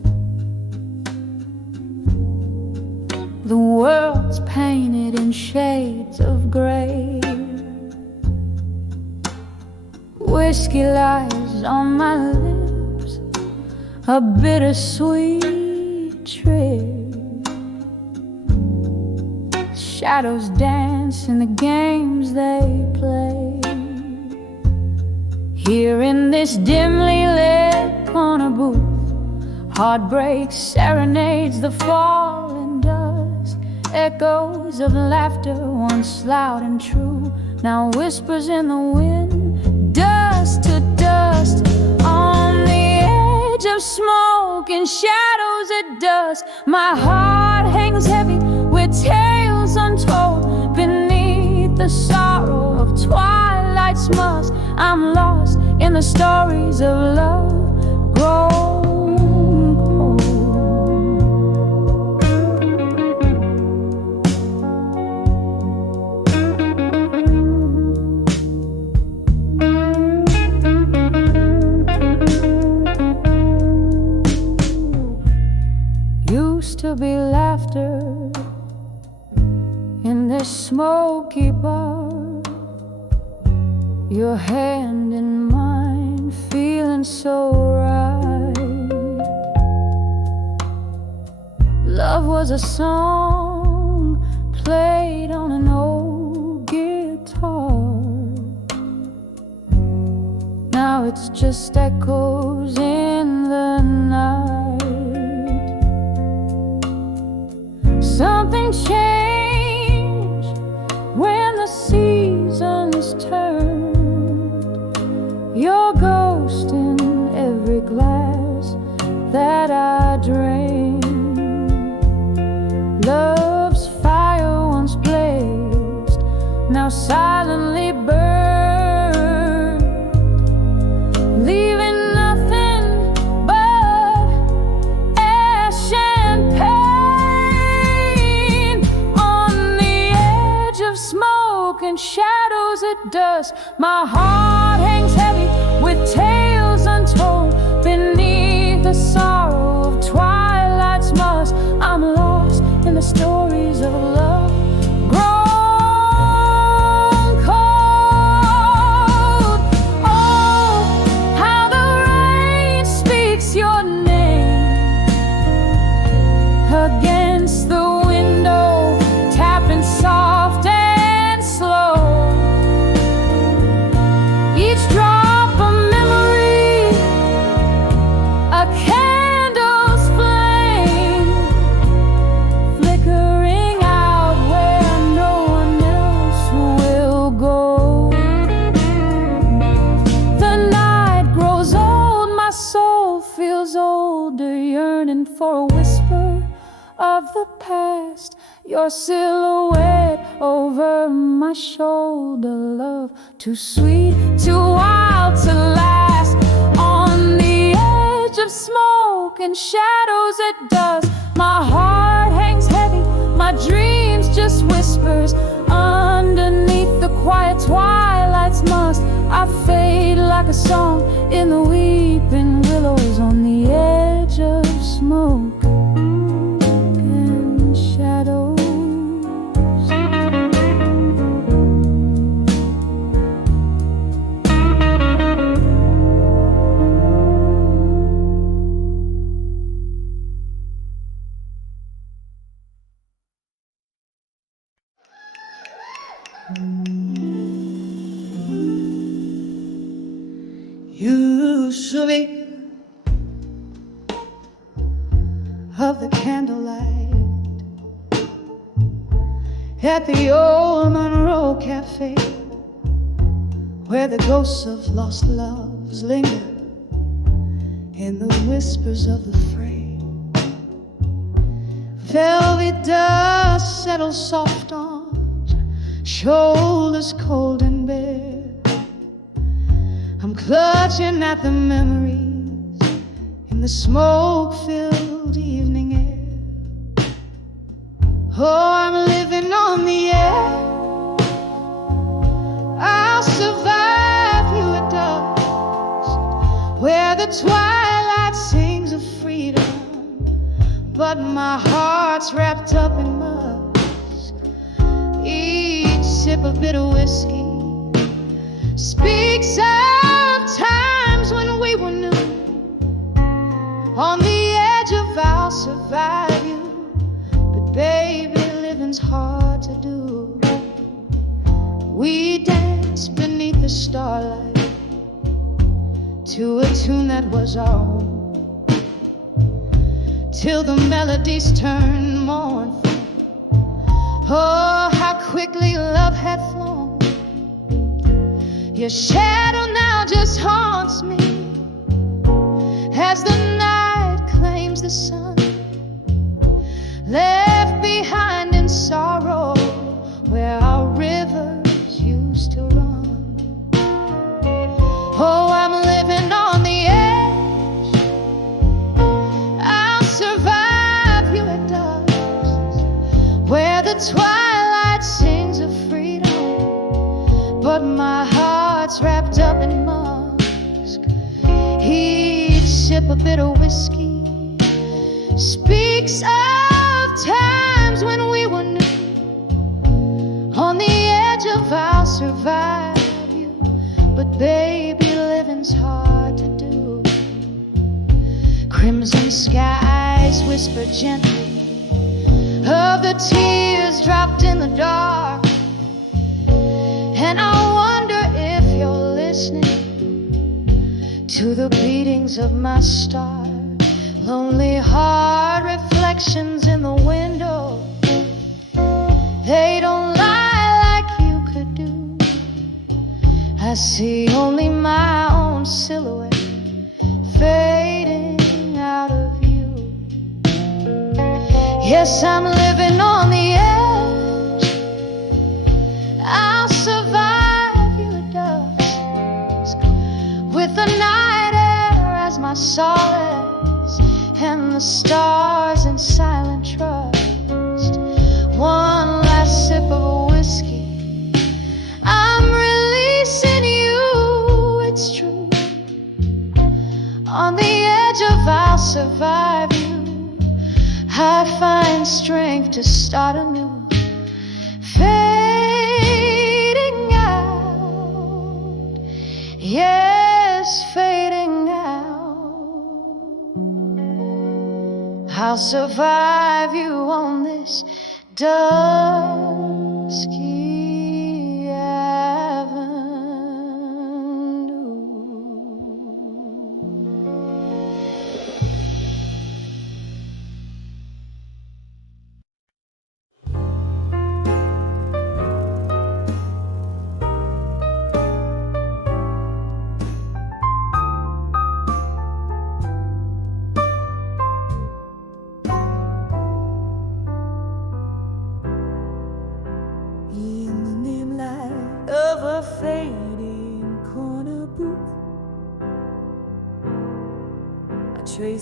the world's painted in shades of gray. Whiskey lies on my lips, a bittersweet trick. Shadows dance in the games they play. Here in this dimly lit corner booth, heartbreak serenades the falling dusk. Echoes of laughter once loud and true, now whispers in the wind, dust to dust. On the edge of smoke and shadows at dusk, my heart hangs heavy with tales untold. Beneath the sorrow of twilight's musk, I'm lost in the stories of love grown cold. Used to be laughter in this smoky bar, your hand in mine, feeling so right. Love was a song played on an old guitar. Now it's just echoes in the night. Something changed when the seasons turned. Your ghost in every glass that I drained. Love's fire once blazed, now silently burned, leaving nothing but ash and pain. On the edge of smoke and shadows at dusk, my heart hangs heavy with tales untold. Beneath the sorrow of twilight's musk, I'm lost in the stories of love grown cold. Oh, how the rain speaks your name whisper of the past, your silhouette over my shoulder, love too sweet, too wild to last. On the edge of smoke and shadows at dusk, my heart hangs heavy, my dreams just whispers. Underneath the quiet twilight's musk, I fade like a song in the weeping willows. On the edge of smoke and shadows. Usually of the candlelight at the old Monroe Cafe, where the ghosts of lost loves linger in the whispers of the fray. Velvet dust settles soft on shoulders cold and bare. I'm clutching at the memories in the smoke-filled evening air. Oh, I'm living on the edge. I'll survive you at dusk, where the twilight sings of freedom, but my heart's wrapped up in musk. Each sip of bitter whiskey speaks of times when we were new. On the edge of I'll survive you, but baby, living's hard to do. We danced beneath the starlight to a tune that was our own, till the melodies turned mournful. Oh, how quickly love had flown. Your shadow now just haunts me as the night claims the sun, left behind in sorrow where our rivers used to run. Oh, I'm living on the edge. I'll survive you at dusk, where the twilight sings of freedom, but my heart's wrapped up in musk. Each sip of bitter whiskey speaks of times when we were new. On the edge of I'll survive you, but baby, living's hard to do. Crimson skies whisper gently of the tears dropped in the dark, and I wonder if you're listening to the beatings of my star. Lonely heart reflections in the window, they don't lie like you could do. I see only my own silhouette fading out of you. Yes, I'm living on the edge. I'll survive you at dusk, with the night air as my solace and the stars in silent trust. One last sip of a whiskey, I'm releasing you, it's true. On the edge of I'll survive you, I find strength to start anew. Fading out, yes, fading out. I'll survive you on this dusky avenue.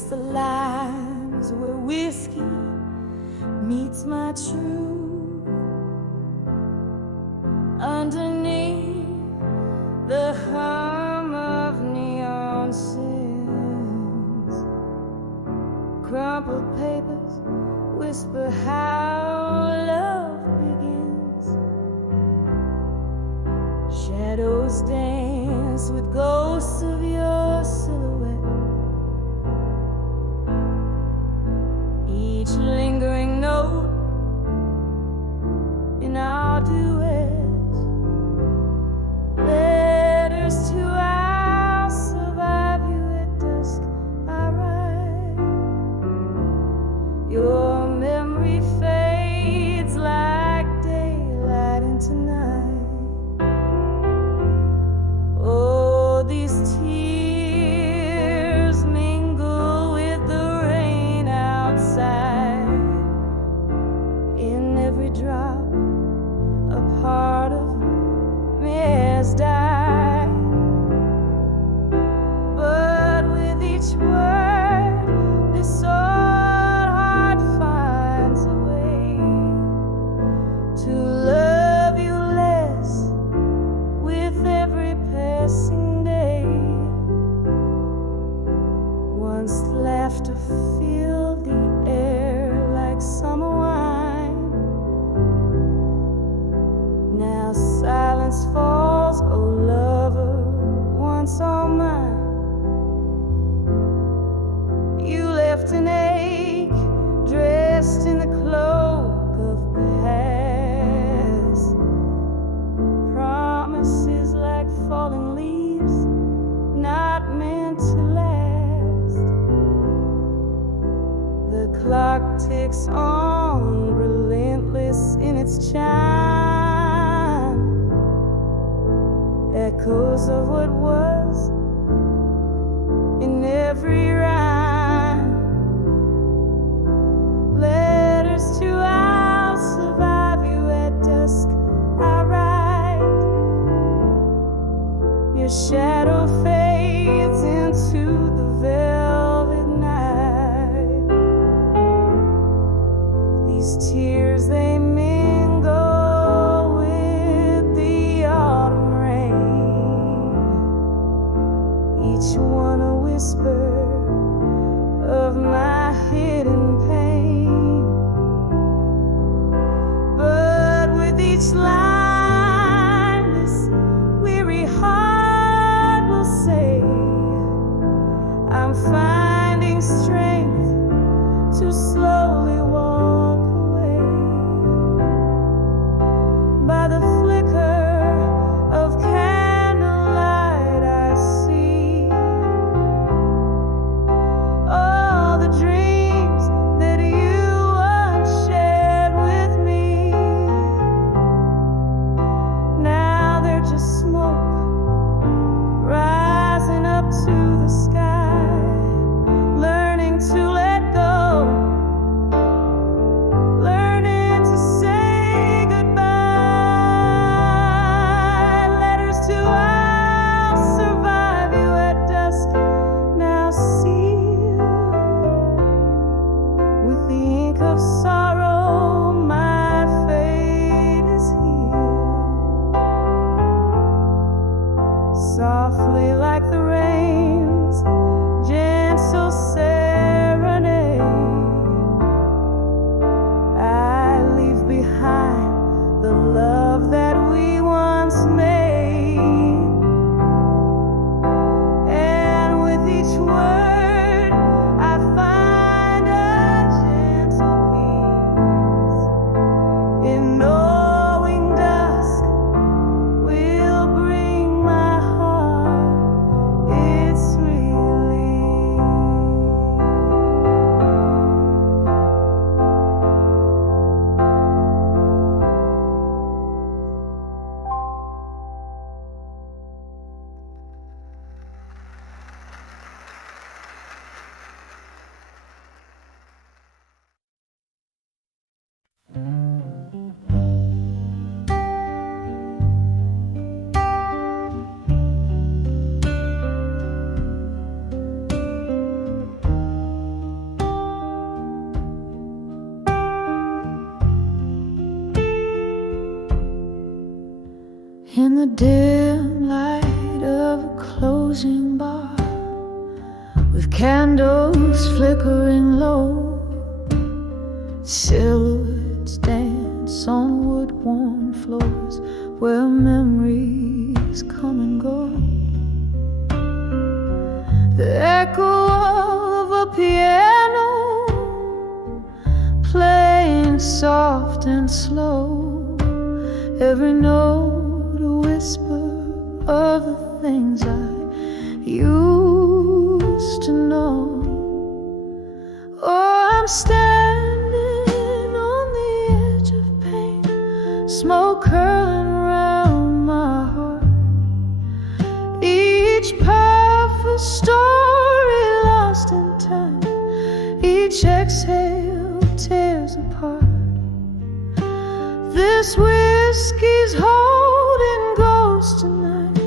the lives where whiskey meets my truth. Underneath the hum of neon sins, crumpled papers whisper how love begins. Shadows dance with ghosts of your silhouette, each lingering note in our duet. Letters to I'll survive you at dusk, I write. Your memory fades like daylight into night. Oh, these tears mingle with the rain outside. In every drop, a part of me has died. But with each word, this old heart finds a way to love you less with every passing day. Once laughter filled the air like summer wine, now silence falls, oh lover, once all mine. You left an ache, dressed in the cloak of past. Promises like falling leaves, not meant to last. The clock ticks on, relentless in its chime. Echoes of what was in every rhyme. Letters to I'll survive you at dusk, I write. Your shadow fades into the velvet night. These tears, they mingle with the autumn rain, each one a whisper of my hidden pain. But with each line, this weary heart will say, I'm finding strength to slowly walk away. By the flicker of candlelight, I see all the dreams that you once shared with me. Now they're just smoke rising up to the sky, learning to let go, learning to say goodbye. Letters to I'll survive you at dusk, now sealed with the ink of sorrow. My fate is healed, softly like the rain's gentle serenade. I leave behind the love that we once made, and with each word I find a gentle peace. in the dim light of a closing bar, with candles flickering low, silhouettes dance on wood-worn floors where memories come and go. The echo of a piano playing soft and slow, every note a whisper of the things I used to know. Oh, I'm standing on the edge of pain, smoke curling round my heart, each perfect story lost in time, each exhale tears apart. This whiskey's holding ghosts tonight,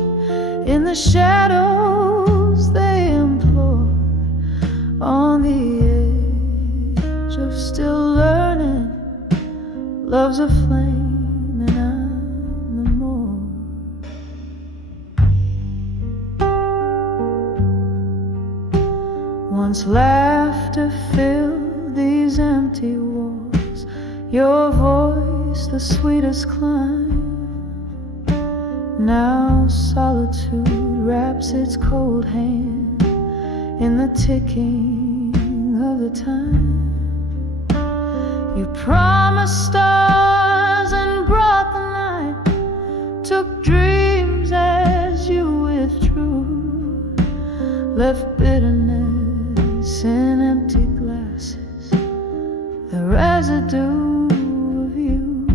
in the shadows they implore, on the edge of still learning. Love's a flame and I'm the more. Once laughter filled these empty walls, your voice the sweetest climb. Now solitude wraps its cold hand in the ticking of the time. You promised stars and brought the night, took dreams as you withdrew, left bitterness in empty glasses, the residue of you.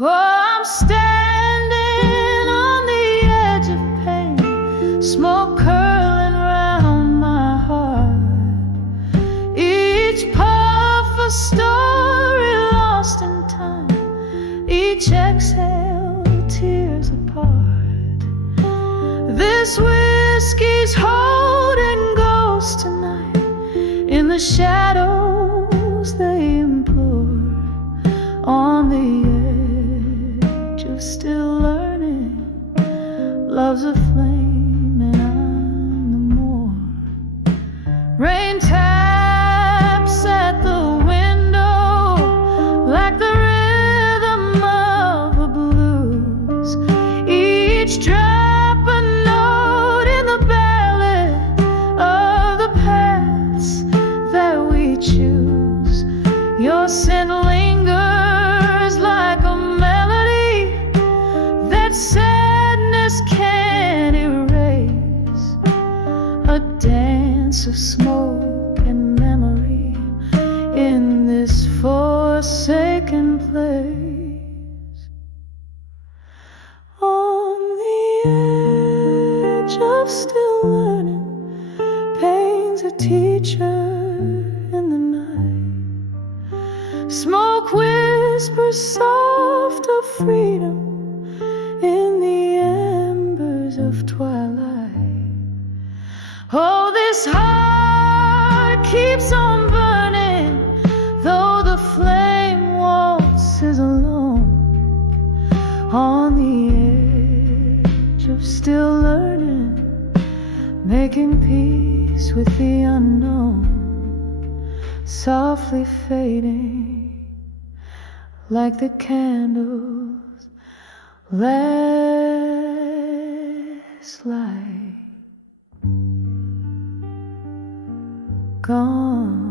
Oh, I'm standing on the edge of pain, smoke curling round my heart, each puff a story lost in time, each exhale tears apart. This whiskey's holding ghosts tonight, in the shadows they implore, on the edge of still learning. Love's a flame and I'm the more. Rain taps at the window like the rhythm of the blues, each drop a note in the ballad of the paths that we choose. Your scent lingers like a melody that sadness can't erase, a dance of smoke and memory in this forsaken place. On the edge of still learning, pain's a teacher in the night. Smoke whispers soft of freedom in the embers of twilight. Oh, this heart keeps on burning, though the flame waltzes alone, on the edge of still learning, making peace with the unknown, softly fading like the candles last light. Gone.